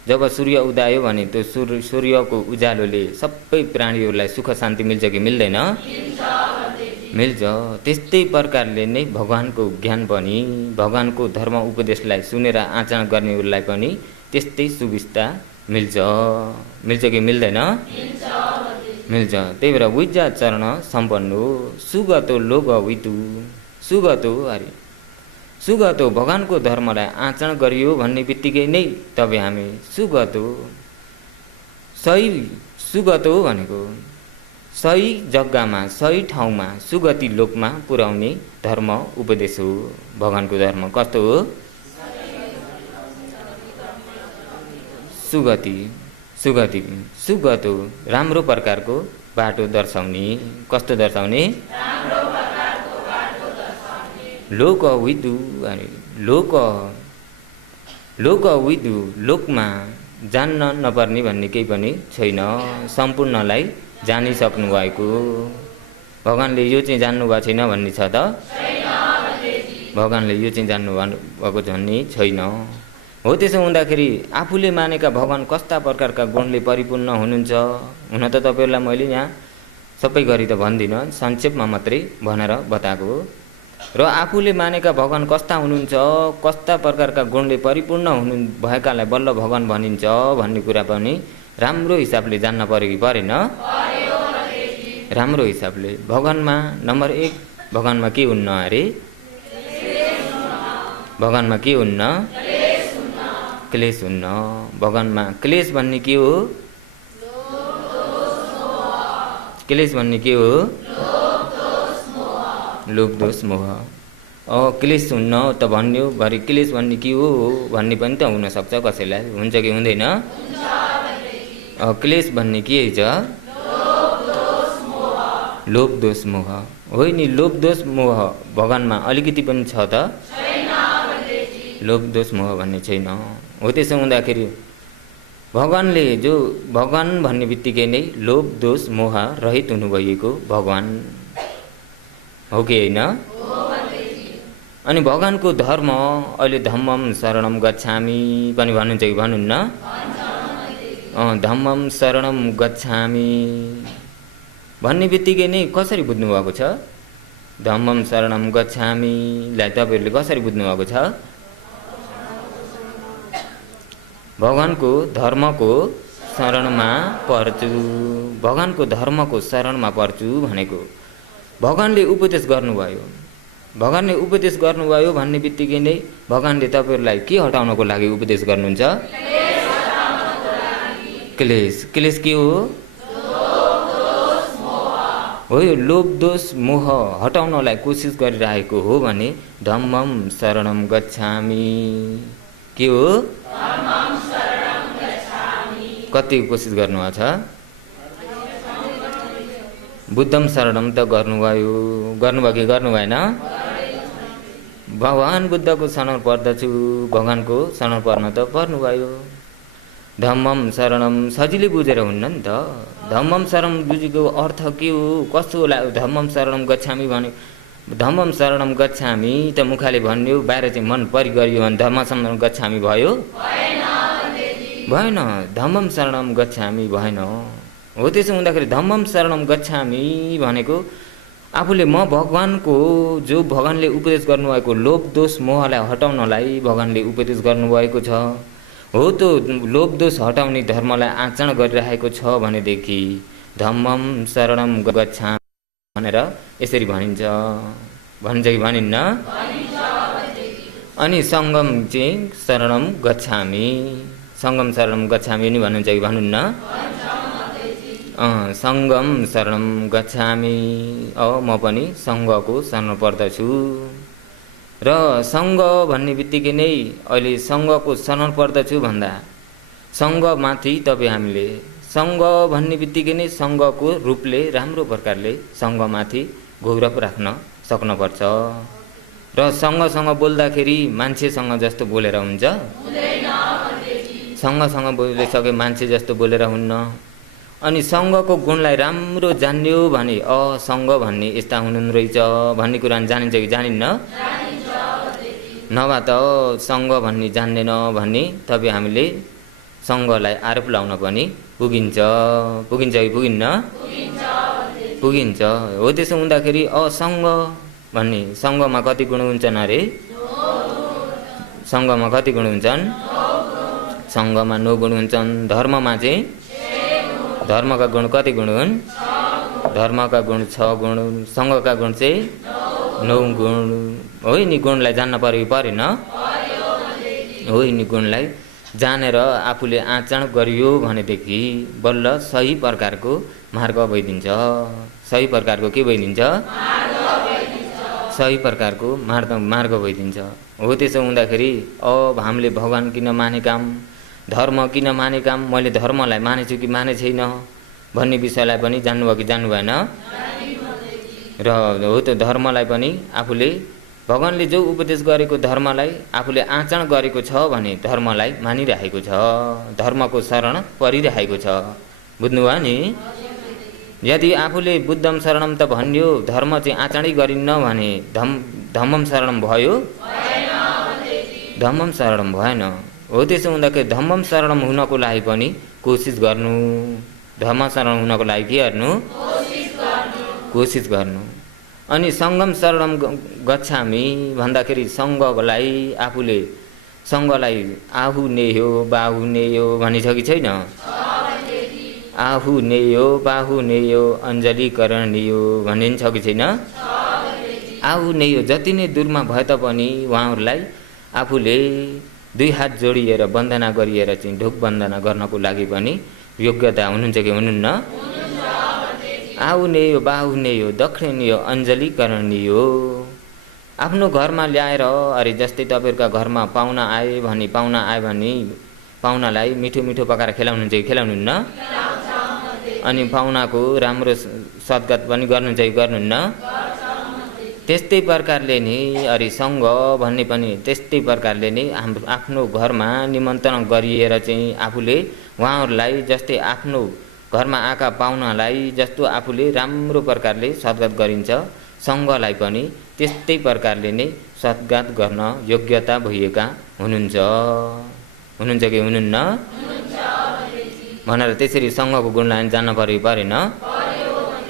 जब सूर्य उदायो भने त्यो सूर्यको उज्यालोले सबै प्राणीहरूलाई सुख शान्ति मिल्छ कि मिल्दैन? मिल्छ। त्यस्तै प्रकारले नै भगवानको ज्ञान पनि भगवानको धर्म उपदेशलाई सुनेर आचरण गर्नेहरूलाई पनि त्यस्तै सुविस्ता मिल्छ। मिल्छ कि मिल्दैन? मिल्छ। त्यही भएर विद्या चरण सम्पन्नो सुगतो लोक वितु। सुगतो अरे सुगतो भगवानको धर्मलाई आचरण गरियो भन्ने बित्तिकै नै तपाईँ हामी सुगतो सही सुगतो भनेको सही जग्गामा सही ठाउँमा सुगति लोकमा पुर्याउने धर्म उपदेश हो। भगवानको धर्म कस्तो हो? सुगति। सुगति सुगतो राम्रो प्रकारको बाटो दर्शाउने। कस्तो दर्शाउने? लोक विदु अरे लोक विदु लोकमा जान्न नपर्ने भन्ने केही पनि छैन। सम्पूर्णलाई जानिसक्नु भएको भगवानले यो चाहिँ जान्नु भएको छैन भन्ने छ त? भगवानले यो चाहिँ जान्नु भएको भन्ने छैन। हो त्यसो हुँदाखेरि आफूले मानेका भगवान कस्ता प्रकारका गुणले परिपूर्ण हुनुहुन्छ? हुन त तपाईँहरूलाई मैले यहाँ सबै गरी त भन्दिनँ, संक्षेपमा मात्रै भनेर बताएको हो। र आफूले मानेका भगवान कस्ता हुनुहुन्छ, कस्ता प्रकारका गुणले परिपूर्ण हुनु भएकालाई बल्ल भगवान भनिन्छ भन्ने कुरा पनि राम्रो हिसाबले जान्न पर्यो कि परेन? राम्रो हिसाबले। भगवानमा नम्बर 1 भगवानमा के हुन्न अरे? भगवानमा के हुन्न? क्लेश हुन्न। भगवानमा क्लेश भन्ने के हो? क्लेश भन्ने के हो? लोभ दोष मोह। क्लेश हुन्न त भन्यो भरे क्लेश भन्ने के हो भन्ने पनि त हुनसक्छ कसैलाई। हुन्छ कि हुँदैन? क्लेश भन्ने के छ? लोभ दोष मोह। होइन नि लोभ दोष मोह भगवानमा अलिकति पनि छ त? लोभ दोष मोह भन्ने छैन। हो त्यसो हुँदाखेरि भगवानले जो भगवान भन्ने बित्तिकै नै लोभ दोष मोह रहित हुनुभएको भगवान हो कि होइन? अनि भगवानको धर्म अहिले धम्मम शरणम गच्छामि पनि भन्नुहुन्छ कि भन्नुहुन्न? धम्मम शरणम गच्छामि भन्ने बित्तिकै नै कसरी बुझ्नु भएको छ? धम्मम शरणम गच्छामिलाई तपाईँहरूले कसरी बुझ्नु भएको छ? भगवानको धर्मको शरणमा पर्छु। भगवानको धर्मको शरणमा पर्छु भनेको भगवानले उपदेश गर्नुभयो। भगवानले उपदेश गर्नुभयो भन्ने बित्तिकै नै भगवानले तपाईँहरूलाई के हटाउनको लागि उपदेश गर्नुहुन्छ? क्लेश। क्लेश के हो? हो यो लोभ दोष मोह हटाउनलाई कोसिस गरिरहेको हो भने धम्मम शरणम गच्छामि के हो? कति कोसिस गर्नुभएको छ? बुद्धम शरणम त गर्नुभयो कि गर्नु भएन? भगवान बुद्धको शरण पर्दछु, भगवानको शरण पर्न त पर्नुभयो। धम्मम शरणम सजिलै बुझेर हुन्न नि त। धम्मम शरणम बुझेको अर्थ के हो, कस्तो होला? धम्मम शरणम गच्छामी भने धम्मम शरणम गच्छामी त मुखाले भन्यो, बाहिर चाहिँ मन परिगरियो भने धम्म शरणम गच्छामी भयो? भएन। धम्मम शरणम गच्छामी भएन। हो त्यसो हुँदाखेरि धम्मम शरणम गच्छामी भनेको आफूले म भगवानको, जो भगवानले उपदेश गर्नुभएको लोभ दोष मोहलाई हटाउनलाई भगवानले उपदेश गर्नुभएको छ, हो त्यो लोभ दोष हटाउने धर्मलाई आचरण गरिरहेको छ भनेदेखि धम्मम शरणम गच्छामि भनेर यसरी भनिन्छ। भनिन्छ कि भनिन्न? अनि सङ्गम चाहिँ शरणम गच्छामि, सङ्गम शरणम गच्छामि नि भन्नुहुन्छ कि भन्नुहुन्न? सङ्गम शरणम गच्छामि। म पनि सङ्घको शरण पर्दछु। र सङ्घ भन्ने बित्तिकै नै अहिले सङ्घको शरण पर्दछु भन्दा सङ्घमाथि तपाईँ हामीले सङ्घ भन्ने बित्तिकै नै सङ्घको रूपले राम्रो प्रकारले सङ्घमाथि गौरव राख्न सक्नुपर्छ। र सङ्घसँग बोल्दाखेरि मान्छेसँग जस्तो बोलेर हुन्छ? सङ्घसँग बोलिसके मान्छे जस्तो बोलेर हुन्न। अनि सङ्घको गुणलाई राम्रो जान्यो भने सङ्घ भन्ने यस्ता हुनुहुन्न रहेछ भन्ने कुरा जानिन्छ कि जानिन्न? नभए त सङ्घ भन्ने जान्दैन भन्ने तपाईँ हामीले सङ्घलाई आरोप लाउन पनि पुगिन्छ। पुगिन्छ कि पुगिन्न? पुगिन्छ। हो त्यसो हुँदाखेरि सङ्घ भन्ने सङ्घमा कति गुण हुन्छन् अरे? सङ्घमा कति गुण हुन्छन्? सङ्घमा 9 गुण हुन्छन्। धर्ममा चाहिँ धर्मका गुण कति गुण हुन्? धर्मका गुण 6 गुण, सङ्घका गुण चाहिँ 9 गुण। हो नि, गुणलाई जान्न पर्यो परेन? हो नि, गुणलाई जानेर आफूले आचरण गरियो भनेदेखि बल्ल सही प्रकारको मार्ग भइदिन्छ। सही प्रकारको के भइदिन्छ? सही प्रकारको मार्ग भइदिन्छ। हो त्यसो हुँदाखेरि हामीले भगवान किन मानेका, धर्म किन मानेका, मैले धर्मलाई मानेछु कि माने छैन भन्ने विषयलाई पनि जान्नुभयो कि जान्नु भएन? र हो त्यो धर्मलाई पनि आफूले भगवानले जो उपदेश गरेको धर्मलाई आफूले आचरण गरेको छ भने धर्मलाई मानिरहेको छ, धर्मको शरण परिरहेको छ। बुझ्नुभयो नि? यदि आफूले बुद्धम शरणम त भन्यो, धर्म चाहिँ आचरणै गरिन्न भने धम्मम शरणम भयो? धम्मम शरणम भएन। हो त्यसो हुँदाखेरि धम्मम शरणम हुनको लागि पनि कोसिस गर्नु। धम्म शरण हुनको लागि के गर्नु? कोसिस गर्नु। अनि सङ्गम शरणम गच्छामि भन्दाखेरि सङ्घलाई आफूले सङ्घलाई आहु नेयो बाहु नेयो भनिन्छ कि छैन? आहु नेयो बाहु नेयो अञ्जलीकरण नेयो भनिन्छ कि छैन? आहु नेयो जति नै दूरमा भए तापनि उहाँहरूलाई आफूले 2 हात जोडिएर वन्दना गरिएर चाहिँ ढोक वन्दना गर्नको लागि पनि योग्यता हुनुहुन्छ कि हुनुहुन्न? आउनेयो बाहुनेयो दक्षिणेयो अञ्जलीकरणीयो। आफ्नो घरमा ल्याएर अरे जस्तै तपाईँहरूका घरमा पाहुना आयो भने पाहुनालाई मिठो मिठो पकाएर खेलाउनुहुन्छ कि खेलाउनुहुन्न? अनि पाहुनाको राम्रो सद्गत पनि गर्नुहुन्छ कि गर्नुहुन्न? त्यस्तै प्रकारले नि अरे सङ्घ भन्ने पनि त्यस्तै प्रकारले नै आफ्नो घरमा निमन्त्रण गरिएर चाहिँ आफूले उहाँहरूलाई जस्तै आफ्नो घरमा आएका पाहुनालाई जस्तो आफूले राम्रो प्रकारले सद्गत गरिन्छ, सङ्घलाई पनि त्यस्तै प्रकारले नै सद्गत गर्न योग्यता भइएका हुनुहुन्छ कि हुनुहुन्न भनेर त्यसरी सङ्घको गुणलाई जान्न पर्यो परेन?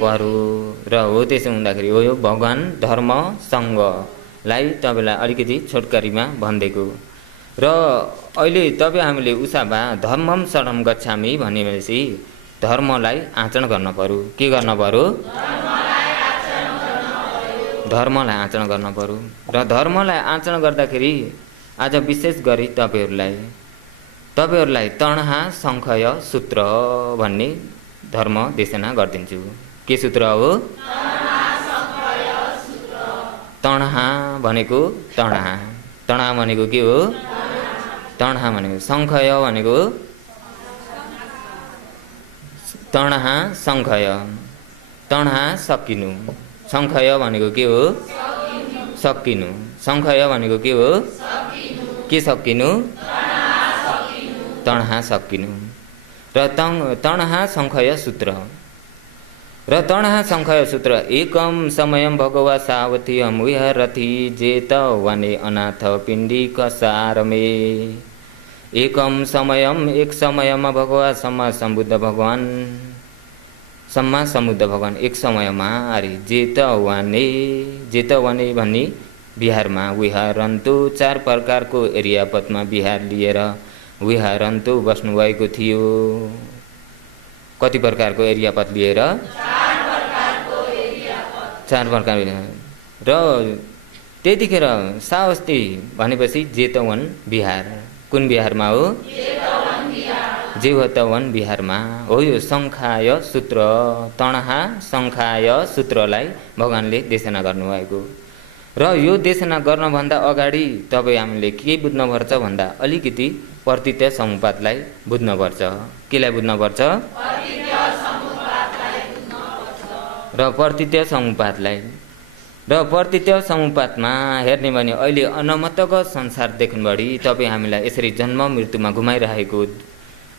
पर्यो। र हो त्यसो हुँदाखेरि हो यो भगवान धर्म सङ्घलाई तपाईँलाई अलिकति छोटकरीमा भनिदिएको। र अहिले तपाईँ हामीले उषाबा धर्मम शरणम गच्छामि भनेपछि धर्मलाई आचरण गर्न पर्यो। के गर्न पर्यो? धर्मलाई आचरण गर्न पर्यो। र धर्मलाई आचरण गर्दाखेरि आज विशेष गरी तपाईँहरूलाई तणहा सङ्खय सूत्र भन्ने धर्म देशना गरिदिन्छु। के सूत्र हो? तणहा भनेको तणहा भनेको के हो? तणहा भनेको सङ्खय भनेको तणहा सङ्खय, तणहा सकिनु, सङ्खय भनेको के हो? सकिनु। सङ्खय भनेको के हो? के सकिनु? तणहा सकिनु। र तणहा सङ्खय सूत्र। र तणहा सङ्खय सूत्र एकम समयम भगवा सावथियम विहरथि जेत वने अनाथ पिण्डी कसारमे। एकम समयम एक समयमा भगवा सम्मा सम्बुद्ध भगवान एक समयमा अरे जेत वाने भन्ने बिहारमा विहारन्तु 4 प्रकारको एरियापथमा बिहार लिएर विहारन्तु बस्नुभएको थियो। कति प्रकारको एरियापथ लिएर? 4 प्रकार। र त्यतिखेर सावस्ती भनेपछि जेतवन बिहार। कुन बिहारमा हो? जेवतवन बिहारमा हो। यो सङ्खाय सूत्र तणहा सङ्खाय सूत्रलाई भगवानले देशना गर्नुभएको। र यो देशना गर्नभन्दा अगाडि तपाईँ हामीले के बुझ्नुपर्छ भन्दा अलिकति पर्तित्य समुपातलाई बुझ्नुपर्छ। केलाई बुझ्नुपर्छ? र पर्तित्य समुपातलाई। र पर्तित्य समुपातमा हेर्ने भने अहिले अनमतको संसारदेखि बढी तपाईँ हामीलाई यसरी जन्म मृत्युमा घुमाइरहेको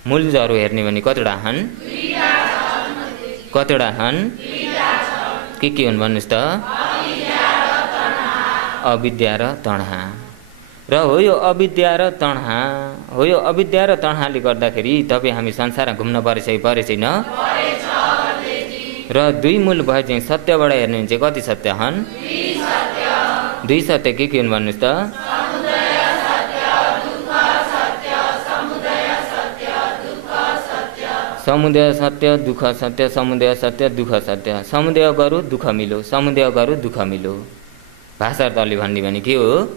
मूल जरो हेर्ने भने कतिवटा हन्? कतिवटा हन्? के हुन् भन्नुहोस् त? अविद्या र तणहा। र हो यो अविद्या र तणहा तणहाले गर्दाखेरि तपाईँ हामी संसारमा घुम्न परेछैन? र 2 मूल भए चाहिँ सत्यबाट हेर्ने भने चाहिँ कति सत्य हन्? 2 सत्य के हुन् भन्नुहोस् त? समुदय सत्य दुःख सत्य समुदय सत्य दुःख सत्य। समुदय गरौँ दुःख मिलो, समुदय गरौँ दुःख मिलो। भाषा तले भन्ने भने के हो?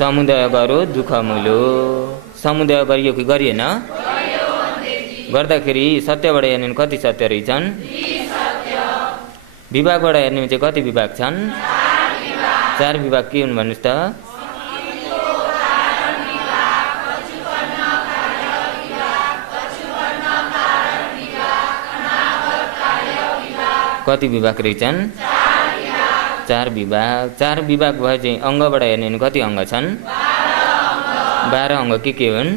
समुदय गरौँ दुःख मिलो। समुदय गरियो कि गरिएन? गर्दाखेरि सत्यबाट हेर्ने कति सत्य रहेछन्? विभागबाट हेर्ने चाहिँ कति विभाग छन्? 4 विभाग के हुन् भन्नुहोस् त? कति विभाग रहेछन्? 4 विभाग। 4 विभाग भए चाहिँ अङ्गबाट हेर्ने भने कति अङ्ग छन्? 12 अङ्ग के हुन्?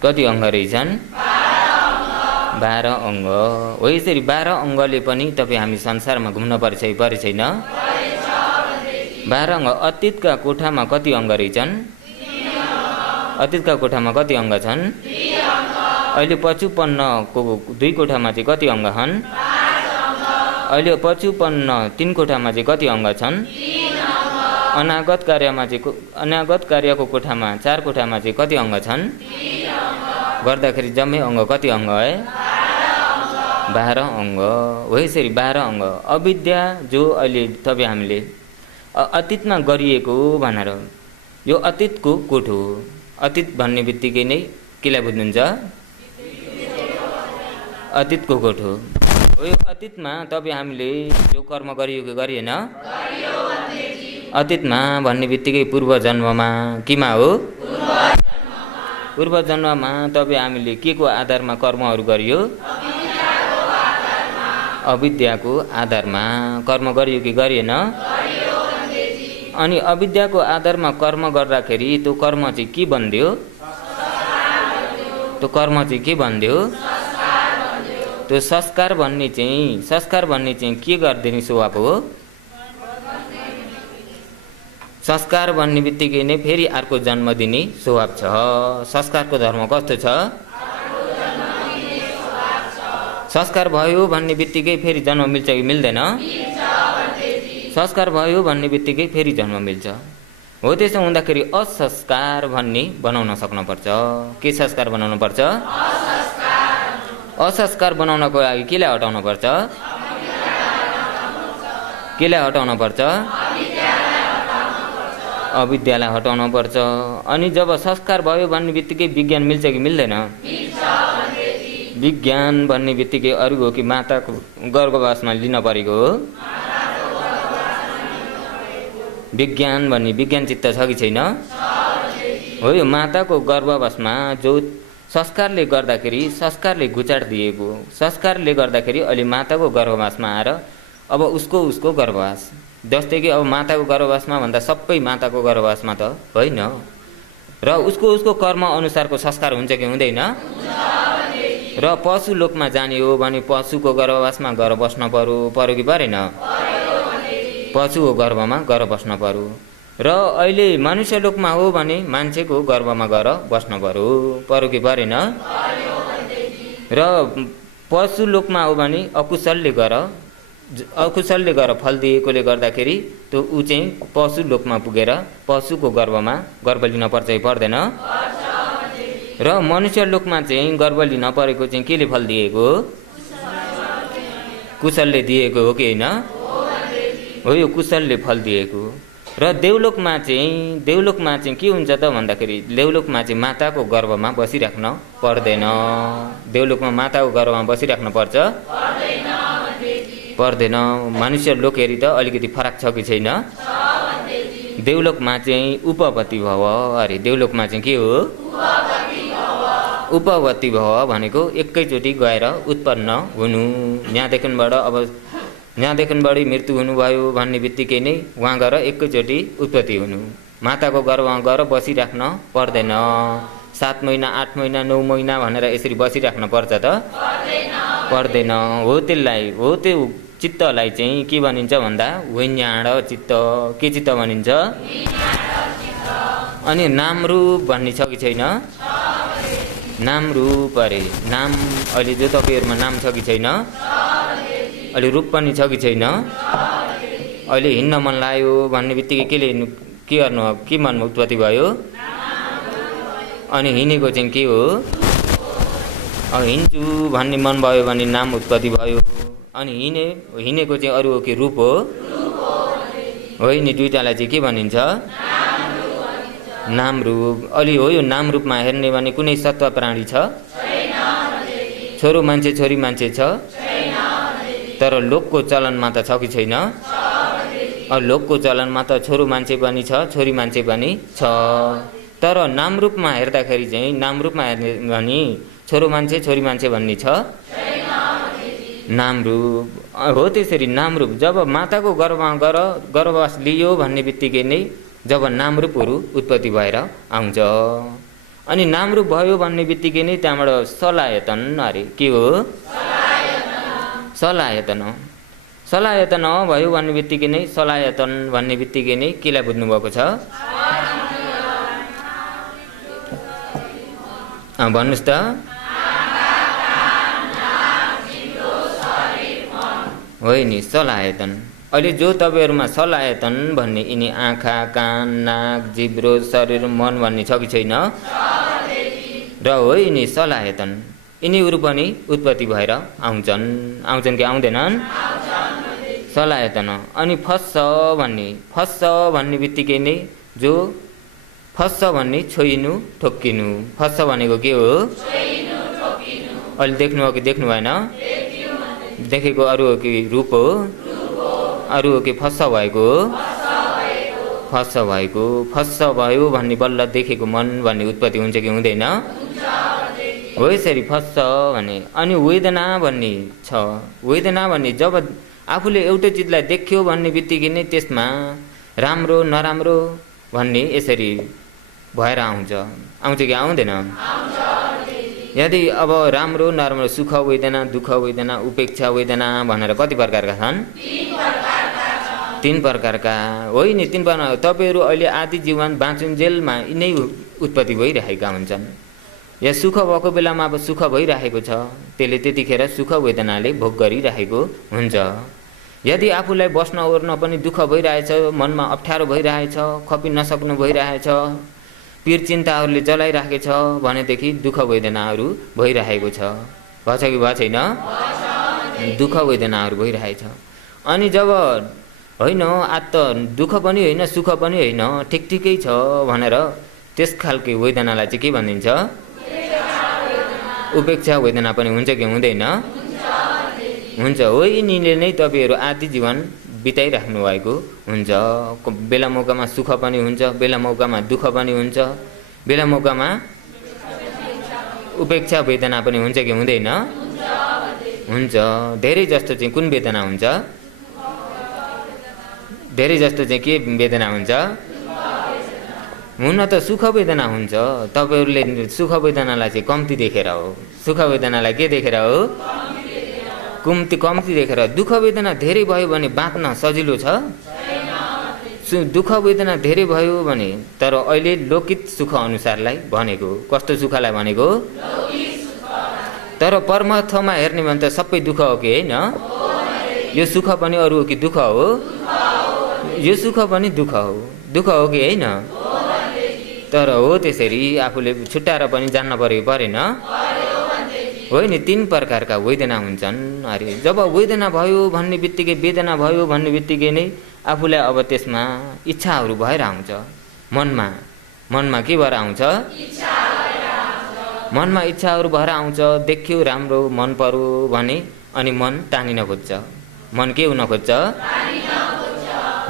कति अङ्ग रहेछन्? 12 अङ्ग हो। यसरी 12 अङ्गले पनि तपाईँ हामी संसारमा घुम्न परेछैन? 12 अङ्ग। अतीतका कोठामा कति अङ्ग रहेछन्? अतीतका कोठामा कति अङ्ग छन्? अहिले 55को 2 कोठामा चाहिँ कति अङ्ग छन्? अहिले 55 3 कोठामा चाहिँ कति अङ्ग छन्? अनागत कार्यको कोठामा 4 कोठामा चाहिँ कति अङ्ग छन्? गर्दाखेरि जम्मै अङ्ग कति अङ्ग है? 12 अङ्ग हो। यसरी 12 अङ्ग। अविद्या जो अहिले तपाईँ हामीले अतीतमा गरिएको भनेर यो अतीतको कोठ हो। अतीत भन्ने बित्तिकै नै केलाई बुझ्नुहुन्छ? अतीतको कोठ हो। यो अतीतमा तपाईँ हामीले जो कर्म गरियो कि गरिएन? अतीतमा भन्ने बित्तिकै पूर्व जन्ममा केमा हो? पूर्व जन्ममा तपाईँ हामीले के को आधारमा कर्महरू गरियो? अविद्याको आधारमा कर्म गरियो कि गरिएन? अनि अविद्याको आधारमा कर्म गर्दाखेरि त्यो कर्म चाहिँ के बन्दियो? त्यो कर्म चाहिँ के बन्दियो? त्यो संस्कार भन्ने चाहिँ के गरिदिने स्वभाव हो? संस्कार भन्ने बित्तिकै नै फेरि अर्को जन्म दिने स्वभाव छ। संस्कारको धर्म कस्तो छ? संस्कार भयो भन्ने बित्तिकै फेरि जन्म मिल्छ कि मिल्दैन? संस्कार भयो भन्ने बित्तिकै फेरि जन्म मिल्छ। हो त्यसो हुँदाखेरि असंस्कार भन्ने बनाउन सक्नुपर्छ। के संस्कार बनाउनु पर्छ? असंस्कार बनाउनको लागि केलाई हटाउनु पर्छ? केलाई हटाउनु पर्छ? अविद्यालाई हटाउनु पर्छ। अनि जब संस्कार भयो भन्ने बित्तिकै विज्ञान मिल्छ कि मिल्दैन? विज्ञान भन्ने बित्तिकै अरू हो कि माताको गर्भवासमा लिन परेको हो? विज्ञान भन्ने विज्ञान चित्त छ कि छैन? हो, यो माताको गर्भावासमा जो संस्कारले गर्दाखेरि संस्कारले गुचाड दिएको, संस्कारले गर्दाखेरि अहिले माताको गर्भवासमा आएर अब उसको गर्भवास, जस्तै कि अब माताको गर्भवासमा भन्दा सबै माताको गर्भवासमा त होइन, र उसको कर्म अनुसारको संस्कार हुन्छ कि हुँदैन? र पशु लोकमा जाने हो भने पशुको गर्भवासमा गएर बस्न पर्यो कि परेन? पशुको गर्भमा गएर बस्न पर्यो। र अहिले मनुष्य लोकमा हो भने मान्छेको गर्भमा गएर बस्न पर्यो कि परेन? र पशु लोकमा हो भने अकुशलले गएर फल दिएकोले गर्दाखेरि त्यो ऊ चाहिँ पशु लोकमा पुगेर पशुको गर्भमा गर्भ लिन पर्छ कि पर्दैन? र मनुष्य लोकमा चाहिँ गर्भ लिन परेको चाहिँ केले फल दिएको? कुशलले दिएको हो कि होइन? हो, यो कुशलले फल दिएको। र देवलोकमा चाहिँ के हुन्छ त भन्दाखेरि देवलोकमा चाहिँ माताको गर्भमा बसिराख्न पर्दैन। देवलोकमा माताको गर्भमा बसिराख्न पर्छ? पर्दैन। मनुष्य लोक हेरी त अलिकति फरक छ कि छैन? देवलोकमा चाहिँ उपपति भव अरे, देवलोकमा चाहिँ के हो? उपपति भव भनेको एकैचोटि गएर उत्पन्न हुनु। यहाँदेखिबाट मृत्यु हुनुभयो भन्ने बित्तिकै नै उहाँ गएर एकैचोटि उत्पत्ति हुनु। माताको गर्भमा गएर बसिराख्न पर्दैन। 7 महिना 8 महिना 9 महिना भनेर यसरी बसिराख्न पर्छ त? पर्दैन। हो, त्यो चित्तलाई चाहिँ के भनिन्छ भन्दा वैन्याड चित्त। के चित्त भनिन्छ? अनि नामरूप भन्ने छ कि छैन? नामरूप अरे, नाम अहिले जो तपाईँहरूमा नाम छ कि छैन? अहिले रूप पनि छ कि छैन? अहिले हिँड्न मन लाग्यो भन्ने बित्तिकै के गर्नु, के मनमा उत्पत्ति भयो? अनि हिँडेको चाहिँ के हो? अब हिँड्छु भन्ने मन भयो भने नाम उत्पत्ति भयो। अनि हिँडेको चाहिँ अरू हो कि रूप हो? होइन, दुईटालाई चाहिँ के भनिन्छ? नाम रूप। अलि हो, यो नाम रूपमा हेर्ने भने कुनै सत्व प्राणी छ? छोरो मान्छे छोरी मान्छे छ? तर लोकको चलनमा त छ कि छैन? लोकको चलनमा त छोरो मान्छे पनि छ छोरी मान्छे पनि छ। तर नाम रूपमा हेर्दाखेरि चाहिँ नामरूपमा हेर्ने भने छोरो मान्छे छोरी मान्छे भन्ने छ? नामरूप हो। त्यसरी नामरूप जब माताको गर्भमा गएर गर्भवास लियो भन्ने बित्तिकै नै जब नामरूपहरू उत्पत्ति भएर आउँछ। अनि नामरूप भयो भन्ने बित्तिकै नै त्यहाँबाट सलायतन अरे, के हो? सलायतन भयो भन्ने बित्तिकै नै सलायतन भन्ने बित्तिकै नै केलाई बुझ्नुभएको छ? भन्नुहोस् त। होइन, सलायतन। अहिले जो तपाईँहरूमा सलायतन भन्ने यिनी आँखा कान नाक जिब्रो शरीर मन भन्ने छ कि छैन? र हो, यिनी सलायतन यिनीहरू पनि उत्पत्ति भएर आउँछन् कि आउँदैनन्? सलायतन। अनि फस्स भन्ने बित्तिकै नै जो फस्स भन्ने छोइनु ठोक्किनु। फस्स भनेको के हो? अहिले देख्नु हो कि देख्नु भएन? देखेको अरू हो कि रूप हो? अरू हो कि फस्स भएको? फस्स भयो भन्ने बल्ल देखेको मन भन्ने उत्पत्ति हुन्छ कि हुँदैन? हो, यसरी फस्स भने। अनि वेदना भन्ने छ। वेदना भन्ने जब आफूले एउटै चिजलाई देख्यो भन्ने बित्तिकै नै त्यसमा राम्रो नराम्रो भन्ने यसरी भएर आउँछ कि आउँदैन? यदि अब राम्रो नराम्रो सुख वेदना दुःख वेदना उपेक्षा वेदना भनेर कति प्रकारका छन्? 3 प्रकारका। होइन, 3 प्रकार। तपाईँहरू अहिले आदि जीवन बाँचुन्जेलमा यिनै उत्पत्ति भइरहेका हुन्छन्। या सुख भएको बेलामा अब सुख भइरहेको छ, त्यसले त्यतिखेर सुख वेदनाले भोग गरिरहेको हुन्छ। यदि आफूलाई बस्न ओर्न पनि दुःख भइरहेछ, मनमा अप्ठ्यारो भइरहेछ, खपि नसक्नु भइरहेछ, पीर चिन्ताहरूले जलाइराखेको छ भनेदेखि दुःख वेदनाहरू भइरहेको छ। भन्छ कि भएको छैन? दुःख वेदनाहरू भइरहेछ। अनि जब होइन आज त दुःख पनि होइन सुख पनि होइन ठिकै छ भनेर त्यस खालको वेदनालाई चाहिँ के भनिन्छ? उपेक्षा वेदना पनि हुन्छ कि हुँदैन? हुन्छ। हो, यिनीले नै तपाईँहरू आदि जीवन बिताइराख्नु भएको हुन्छ। बेला मौकामा सुख पनि हुन्छ, बेला मौकामा दुःख पनि हुन्छ, बेला मौकामा उपेक्षा वेदना पनि हुन्छ कि हुँदैन? हुन्छ। धेरै जस्तो चाहिँ कुन वेदना हुन्छ? धेरै जस्तो चाहिँ के वेदना हुन्छ? हुन त सुख वेदना हुन्छ। तपाईहरुले सुख वेदनालाई चाहिँ कम्ती देखेर हो। सुख वेदनालाई के देखेर हो? कम्ती देखेर। दुःख वेदना धेरै भयो भने बाँच्न सजिलो छ? दुःख वेदना धेरै भयो भने, तर अहिले लौकिक सुख अनुसारलाई भनेको। कस्तो सुखलाई भनेको? तर परमार्थमा हेर्ने भने त सबै दुःख हो कि हैन? यो सुख पनि अरु हो कि दुःख हो? यो सुख पनि दुःख हो। दुःख हो कि हैन? तर हो त्यसरी आफूले छुट्याएर पनि जान्न परेन? होइन, 3 प्रकारका वेदना हुन्छन्। अरे जब वेदना भयो भन्ने बित्तिकै, वेदना भयो भन्ने बित्तिकै नै आफूलाई अब त्यसमा इच्छाहरू भएर आउँछ। मनमा के भएर आउँछ? मनमा इच्छाहरू भएर आउँछ। देख्यो राम्रो, मन पर्यो भने अनि मन तानिन खोज्छ। मन के हुन खोज्छ?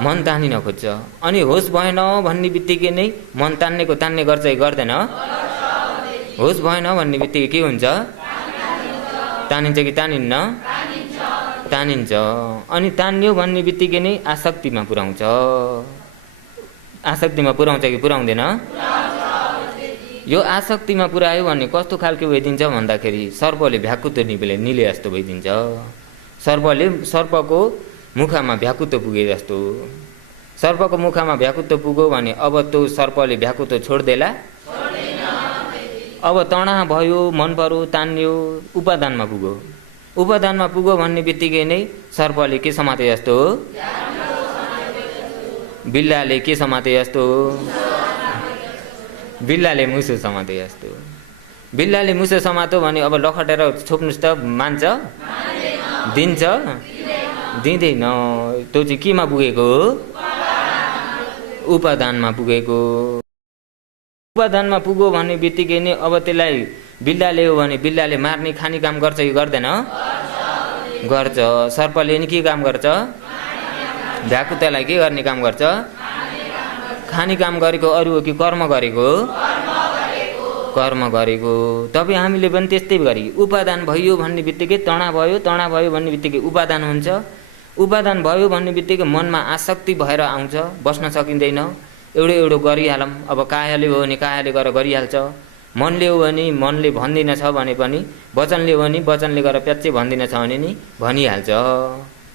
मन तानिन खोज्छ। अनि होस भएन भन्ने बित्तिकै नै मन तान्ने गर्छ कि गर्दैन? होस भएन भन्ने बित्तिकै के हुन्छ? तानिन्छ कि तानिन्न? तानिन्छ। अनि तान्यो भन्ने बित्तिकै नै आसक्तिमा पुर्याउँछ। आसक्तिमा पुर्याउँछ कि पुर्याउँदैन? यो आसक्तिमा पुर्यायो भने कस्तो खालको भइदिन्छ भन्दाखेरि सर्पले भ्याकुतो निले जस्तो भइदिन्छ। सर्पको मुखमा भ्याकुतो पुगे जस्तो। सर्पको मुखमा भ्याकुतो पुग्यो भने अब त्यो सर्पले भ्याकुतो छोड्देला? अब तणा भयो, मन पर्यो, तान्यो, उपादानमा पुग्यो। उपादानमा पुग्यो भन्ने बित्तिकै नै सर्पले के समाते जस्तो हो? बिल्लाले के समाते जस्तो हो? बिल्लाले मुसो समाते जस्तो। बिल्लाले मुसो समात्यो भने अब लखटेर छोप्नुस् त मान्छ? दिन्छ? दिँदैन। त्यो चाहिँ केमा पुगेको हो? उपादानमा पुगेको। उपादानमा पुग्यो भन्ने बित्तिकै नै अब त्यसलाई बिल्लाले हो भने बिल्लाले मार्ने खाने काम गर्छ कि गर्दैन? गर्छ। सर्पले नि के काम गर्छ? भ्याकुतालाई के गर्ने काम गर्छ? खाने काम गरेको अरु हो कि कर्म गरेको? कर्म गरेको। तपाईँ हामीले पनि त्यस्तै गरी उपादान भयो भन्ने बित्तिकै तणा भयो भन्ने बित्तिकै उपादान हुन्छ। उपादान भयो भन्ने बित्तिकै मनमा आसक्ति भएर आउँछ, बस्न सकिँदैन। एउटो गरिहालौँ। अब कायाले हो भने कायाले गरेर गरिहाल्छ। मनले हो भने मनले भन्दिन छ भने पनि, वचनले हो भने वचनले गरेर प्याच्चै भन्दिन छ भने नि भनिहाल्छ।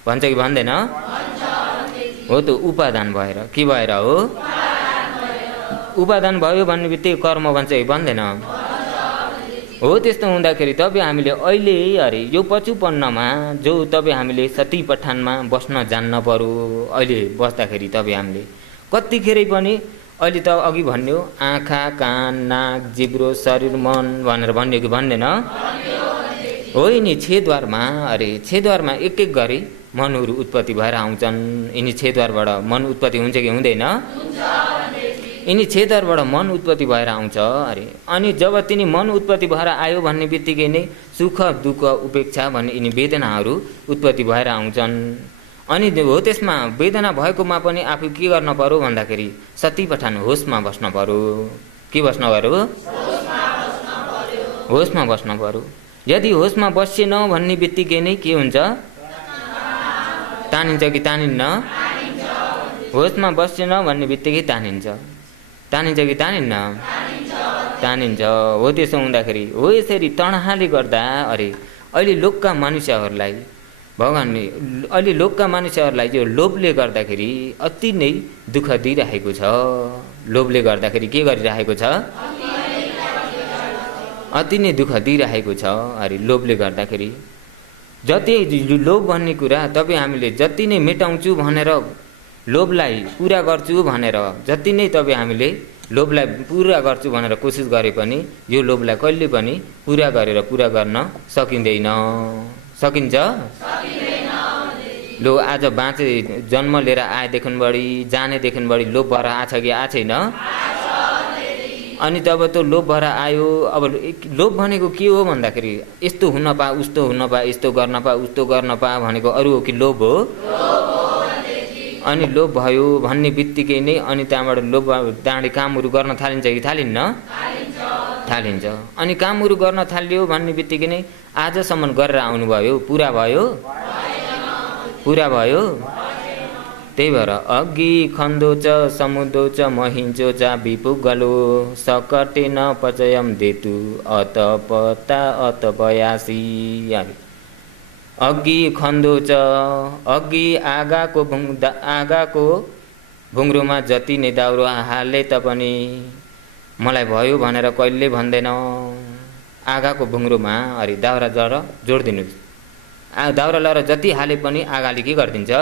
भन्छ कि भन्दैन? हो त उपादान भएर। के भएर हो? उपादान भयो भन्ने बित्तिकै कर्म भन्छ कि भन्दैन? हो। त्यस्तो हुँदाखेरि तपाईँ हामीले अहिले यो पछुपन्नमा जो तपाईँ हामीले सती पठानमा बस्न जान्न पर्यो। अहिले बस्दाखेरि तपाईँ हामीले कतिखेरै पनि अहिले त अघि भन्यो आँखा, कान, नाक, जिब्रो, शरीर, मन भनेर भन्यो कि भन्दैन? होइन, छेदद्वारमा एक गरी मनहरू उत्पत्ति भएर आउँछन्। यिनी छेदद्वारबाट मन उत्पत्ति हुन्छ कि हुँदैन? यिनी छेदद्वारबाट मन उत्पत्ति भएर आउँछ। अनि जब तिनी मन उत्पत्ति भएर आयो भन्ने बित्तिकै नै सुख, दुःख, उपेक्षा भन्ने यिनी वेदनाहरू उत्पत्ति भएर आउँछन्। अनि हो त्यसमा वेदना भएकोमा पनि आफू के गर्न पर्यो भन्दाखेरि सती पठान होसमा बस्न पर्यो। के बस्न पर्यो? होसमा बस्न पर्यो। यदि होसमा बसेन भन्ने बित्तिकै नै के हुन्छ? तानिन्छ कि तानिन्न? होसमा बसेन भन्ने बित्तिकै तानिन्छ। तानिन्छ कि तानिन्न? तानिन्छ। हो त्यसो हुँदाखेरि हो यसरी तणहाले गर्दा अहिले लोकका मानिसहरूलाई भगवानले अहिले लोकका मानिसहरूलाई यो लोभले गर्दाखेरि अति नै दुःख दिइरहेको छ। लोभले गर्दाखेरि के गरिरहेको छ? अति नै दुःख दिइरहेको छ। लोभले गर्दाखेरि जति लोभ भन्ने कुरा तपाईँ हामीले जति नै मेटाउँछु भनेर, लोभलाई पुरा गर्छु भनेर जति नै तपाईँ हामीले लोभलाई पुरा गर्छु भनेर कोसिस गरे पनि यो लोभलाई कहिले पनि पुरा गर्न सकिँदैन। सकिन्छ? लो आज बाँचे, जन्म लिएर आएदेखि बढी, जानेदेखि बढी लोभ भएर आछ कि आ छैन? अनि तब त्यो लोभ भएर आयो। अब लोभ भनेको के हो भन्दाखेरि यस्तो हुन पा, उस्तो हुन पा, यस्तो गर्न पा, उस्तो गर्न पा भनेको अरू हो कि लोभ हो? अनि लोभ भयो भन्ने बित्तिकै नै अनि त्यहाँबाट लोभ डाँडे कामहरू गर्न थालिन्छ कि थालिन्न? थालिन्छ। अनि कामहरू गर्न थाल्यो भन्ने बित्तिकै नै आजसम्म गरेर आउनुभयो, पुरा भयो? पुरा भयो? त्यही भएर अघि खन्दो च समुद्रो च महिंचो च विपुगलो सकटे न पचयम देतु अतपता अतपयासी। अघि खन्दो च, अघि आगाको भुङ्ग्रोमा जति नै दाउरो हाले तापनि मलाई भयो भनेर कहिले भन्दैन। आगाको भुङ्ग्रोमा अरे दाउरा जर जोडिदिनुहोस्, दाउरा लर जति हाले पनि आगाले के गरिदिन्छ?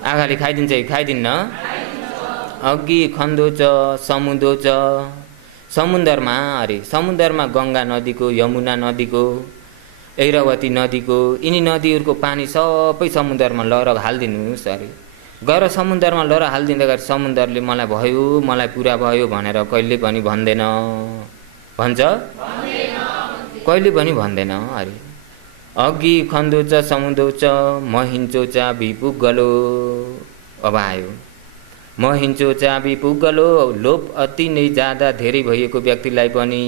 आगाले खाइदिन्छ कि खाइदिन्न? अघि खन्दो च समुद्रो च, समुद्रमा अरे समुद्रमा गङ्गा नदीको, यमुना नदीको, ऐरावती नदीको, यिनी नदीहरूको पानी सबै समुद्रमा लहर हालिदिनुहोस् अरे। गएर समुद्रमा लहर हालिदिँदाखेरि समुद्रले मलाई भयो, मलाई पुरा भयो भनेर कहिले पनि भन्दैन। भन्छ? कहिले पनि भन्दैन अरे। अघि खन्दो च समुद्रो च महिंचो च विपुगलो। अब आयो महिंचो च विपुगलो। लोभ अति नै ज्यादा धेरै भएको व्यक्तिलाई पनि,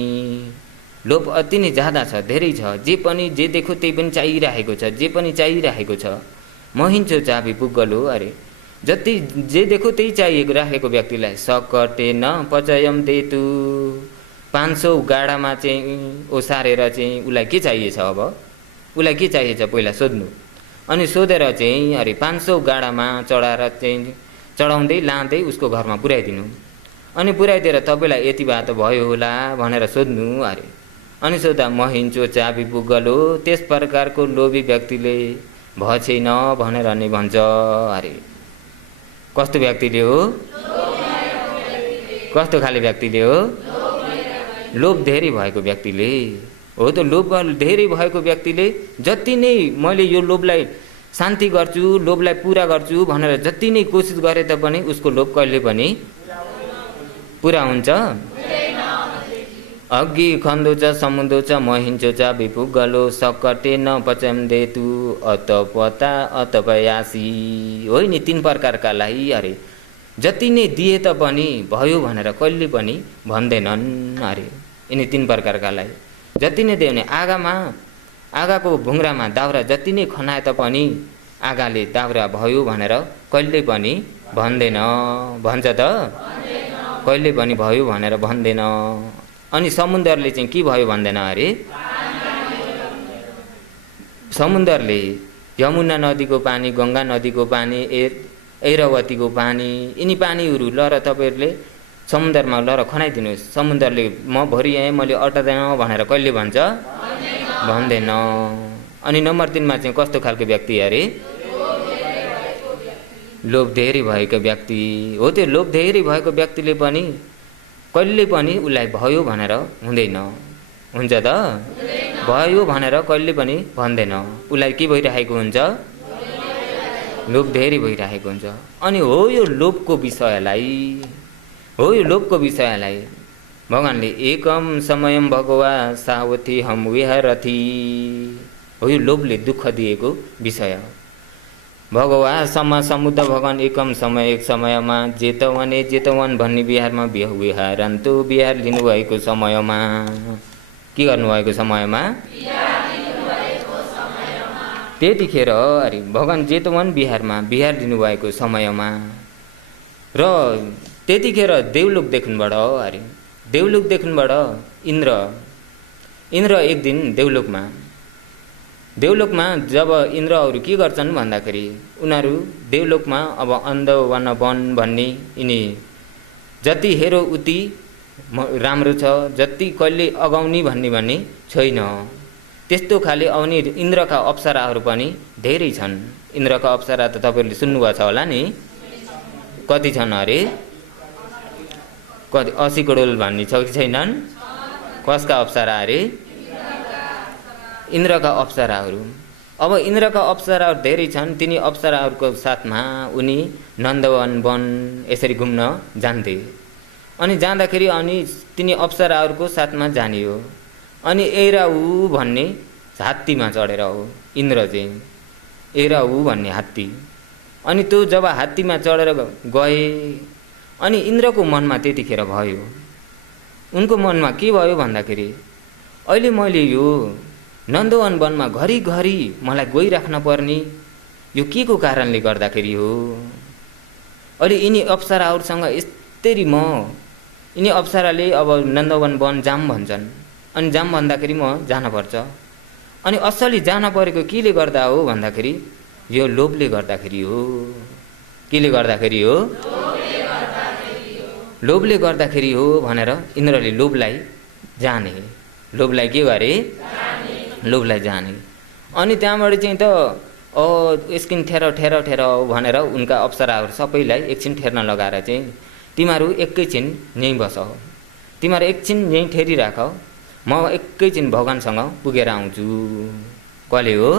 लोभ अति नै ज्यादा छ, धेरै छ, जे पनि जे देखो त्यही पनि चाहिरहेको छ, जे पनि चाहिरहेको छ। महिंचो च विपुगलो अरे जति जे देखो त्यही चाहिएको राखेको व्यक्तिलाई सकटे न पचयम देतु। 500 गाडामा चाहिँ ओसारेर चाहिँ उसलाई के चाहिएछ? अब उसलाई के चाहिएछ पहिला सोध्नु, अनि सोधेर चाहिँ अरे 500 गाडामा चढाएर चाहिँ चढाउँदै लाँदै उसको घरमा पुर्याइदिनु। अनि पुर्याइदिएर तपाईँलाई यति भए त भयो होला भनेर सोध्नु अरे। अनि सोद्धा महिंचो च विपुगलो। त्यस प्रकारको लोभी व्यक्तिले भ छैन भनेर नै भन्छ अरे। कस्तो व्यक्तिले हो? कस्तो खाले व्यक्तिले हो? लोभ धेरै भएको व्यक्तिले हो। त लोभ धेरै भएको व्यक्तिले जति नै मैले यो लोभलाई शान्ति गर्छु, लोभलाई पुरा गर्छु भनेर जति नै कोसिस गरे तापनि उसको लोभ कहिले पनि पुरा हुन्छ? अघि खन्दो च समुद्रो च महिंचो च विपुगलो सकटे न पचयम देतु अतपता अतपयासी। होइन, 3 प्रकारकालाई अरे जति नै दिए तापनि भयो भनेर कहिले पनि भन्दैनन् अरे। यिनी 3 प्रकारकालाई जति नै दियो भने आगाको भुङ्ग्रामा दाउरा जति नै खनाए तापनि आगाले दाउरा भयो भनेर कहिले पनि भन्दैन। भन्छ त? कहिले पनि भयो भनेर भन्दैन। अनि समुद्रले चाहिँ के भयो भन्दैन अरे। समुद्रले यमुना नदीको पानी, गङ्गा नदीको पानी, ऐरावतीको पानी, यिनी पानीहरू लर तपाईँहरूले समुद्रमा लर खनाइदिनुहोस्। समुद्रले म भरिएँ मैले अटाउँदैन भनेर कहिले भन्छ? भन्दैन। अनि नम्बर 3 मा चाहिँ कस्तो खालको व्यक्ति अरे? लोभ धेरै भएको व्यक्ति हो। त्यो लोभ धेरै भएको व्यक्तिले पनि कहिले पनि उसलाई भयो भनेर हुँदैन। हुन्छ त? भयो भनेर कहिले पनि भन्दैन। उसलाई के भइरहेको हुन्छ? लोभ धेरै भइरहेको हुन्छ। अनि हो यो लोभको विषयलाई भगवानले एकम समयम भगवा सावथी हम विहरथी। हो यो लोभले दुःख दिएको विषय। भगवा समुद्र भगवान एकम समय, एक समयमा जेतवन भन्ने बिहारमा विहारन्तु। बिहार लिनुभएको समयमा के गर्नुभएको समयमा? त्यतिखेर अरे भगवान जेतवन बिहारमा बिहार लिनुभएको समयमा र त्यतिखेर देवलोक देखुनबाट अरे देवलोक देखुनबाट इन्द्र एक दिन देवलोकमा जब इन्द्रहरू के गर्छन् भन्दाखेरि उनीहरू देवलोकमा अब अन्धवन वन भन्ने यिनी जति हेरो उति राम्रो छ, जति कहिले अगाउने भन्ने छैन। त्यस्तो खाले आउने इन्द्रका अप्सराहरू पनि धेरै छन्। इन्द्रका अप्सरा त तपाईँहरूले सुन्नुभएको छ होला नि। कति छन् अरे? कति 80 करोड भन्ने छ कि छैनन्? कसका अप्सरा अरे? इन्द्रका अप्सराहरू। अब इन्द्रका अप्सराहरू धेरै छन्। तिनी अप्सराहरूको साथमा उनी नन्दवन वन यसरी घुम्न जान्थे। अनि जाँदाखेरि अनि तिनी अप्सराहरूको साथमा जानियो। अनि ऐराउ भन्ने हात्तीमा चढेर हो इन्द्र चाहिँ। ऐराउ भन्ने हात्ती अनि त्यो जब हात्तीमा चढेर गए अनि इन्द्रको मनमा त्यतिखेर भयो, उनको मनमा के भयो भन्दाखेरि अहिले मैले यो नन्दवन वनमा घरिघरि मलाई गइराख्न पर्ने यो के को कारणले गर्दाखेरि हो। अहिले यिनी अप्सराहरूसँग यस्तरी म यिनी अप्सराले अब नन्दवन वन जाम भन्छन्, अनि जाम भन्दाखेरि म जानुपर्छ। अनि असली जान परेको केले गर्दा हो भन्दाखेरि यो लोभले गर्दाखेरि हो। केले गर्दाखेरि हो? लोभले गर्दाखेरि हो भनेर इन्द्रले लोभलाई जाने, लोभलाई के गरे? लोभलाई जाने। अनि त्यहाँबाट चाहिँ त एकछिन ठेर ठेर ठेर भनेर उनका अप्सराहरू सबैलाई एकछिन ठेर्न लगाएर चाहिँ तिमीहरू एकैछिन यहीँ बस, तिमीहरू एकछिन यहीँ ठेरिराख, म एकैछिन भगवानसँग पुगेर आउँछु। कसले हो?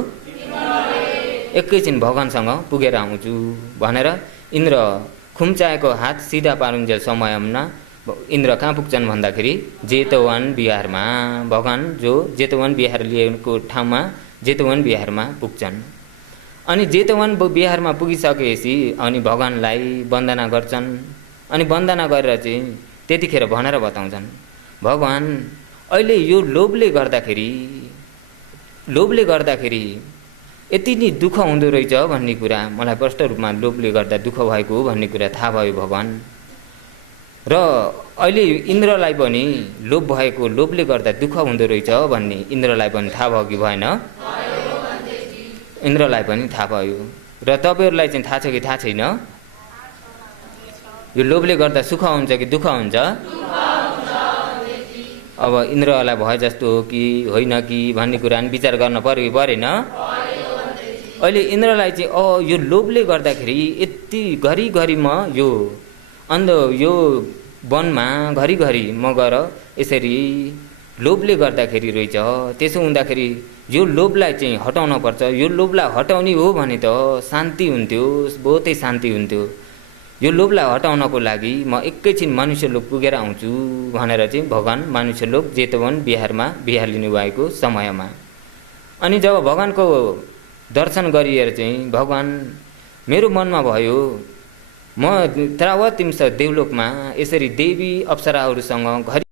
एकैछिन भगवानसँग पुगेर आउँछु भनेर इन्द्र खुम्चाएको हात सिधा पारुन्जेल समयमा इन्द्र कहाँ पुग्छन् भन्दाखेरि जेतवन बिहारमा, भगवान जो जेतवन बिहार लिएको ठाउँमा जेतवन बिहारमा पुग्छन्। अनि जेतवन बिहारमा पुगिसकेपछि अनि भगवानलाई वन्दना गर्छन्। अनि वन्दना गरेर चाहिँ त्यतिखेर भनेर बताउँछन्, भगवान अहिले यो लोभले गर्दाखेरि यति नै दुःख हुँदो रहेछ भन्ने कुरा मलाई प्रष्ट रूपमा लोभले गर्दा दुःख भएको हो भन्ने कुरा थाहा भयो भगवान। र अहिले इन्द्रलाई पनि लोभ भएको, लोभले गर्दा दुःख हुँदो रहेछ भन्ने इन्द्रलाई पनि थाहा भयो कि भएन? इन्द्रलाई पनि थाहा भयो। र तपाईँहरूलाई चाहिँ थाहा छ कि थाहा छैन? यो लोभले गर्दा सुख हुन्छ कि दुःख हुन्छ? अब इन्द्रलाई भए जस्तो हो कि होइन कि भन्ने कुरा नि विचार गर्न पर्यो कि परेन? अहिले इन्द्रलाई चाहिँ यो लोभले गर्दाखेरि यति घरिघरि म यो वनमा घरिघरि म गएर यसरी लोभले गर्दाखेरि रहेछ। त्यसो हुँदाखेरि यो लोभलाई चाहिँ हटाउन पर्छ। यो लोभलाई हटाउने हो भने त शान्ति हुन्थ्यो, बहुतै शान्ति हुन्थ्यो। यो लोभलाई हटाउनको लागि म एकैछिन मनुष्यलोक पुगेर आउँछु भनेर चाहिँ भगवान मनुष्यलोक जेतवन बिहारमा बिहार लिनुभएको समयमा अनि जब भगवानको दर्शन गरिएर चाहिँ भगवान मेरो मनमा भयो म त्रावतिंश देवलोकमा यसरी देवी अप्सराहरूसँग घरि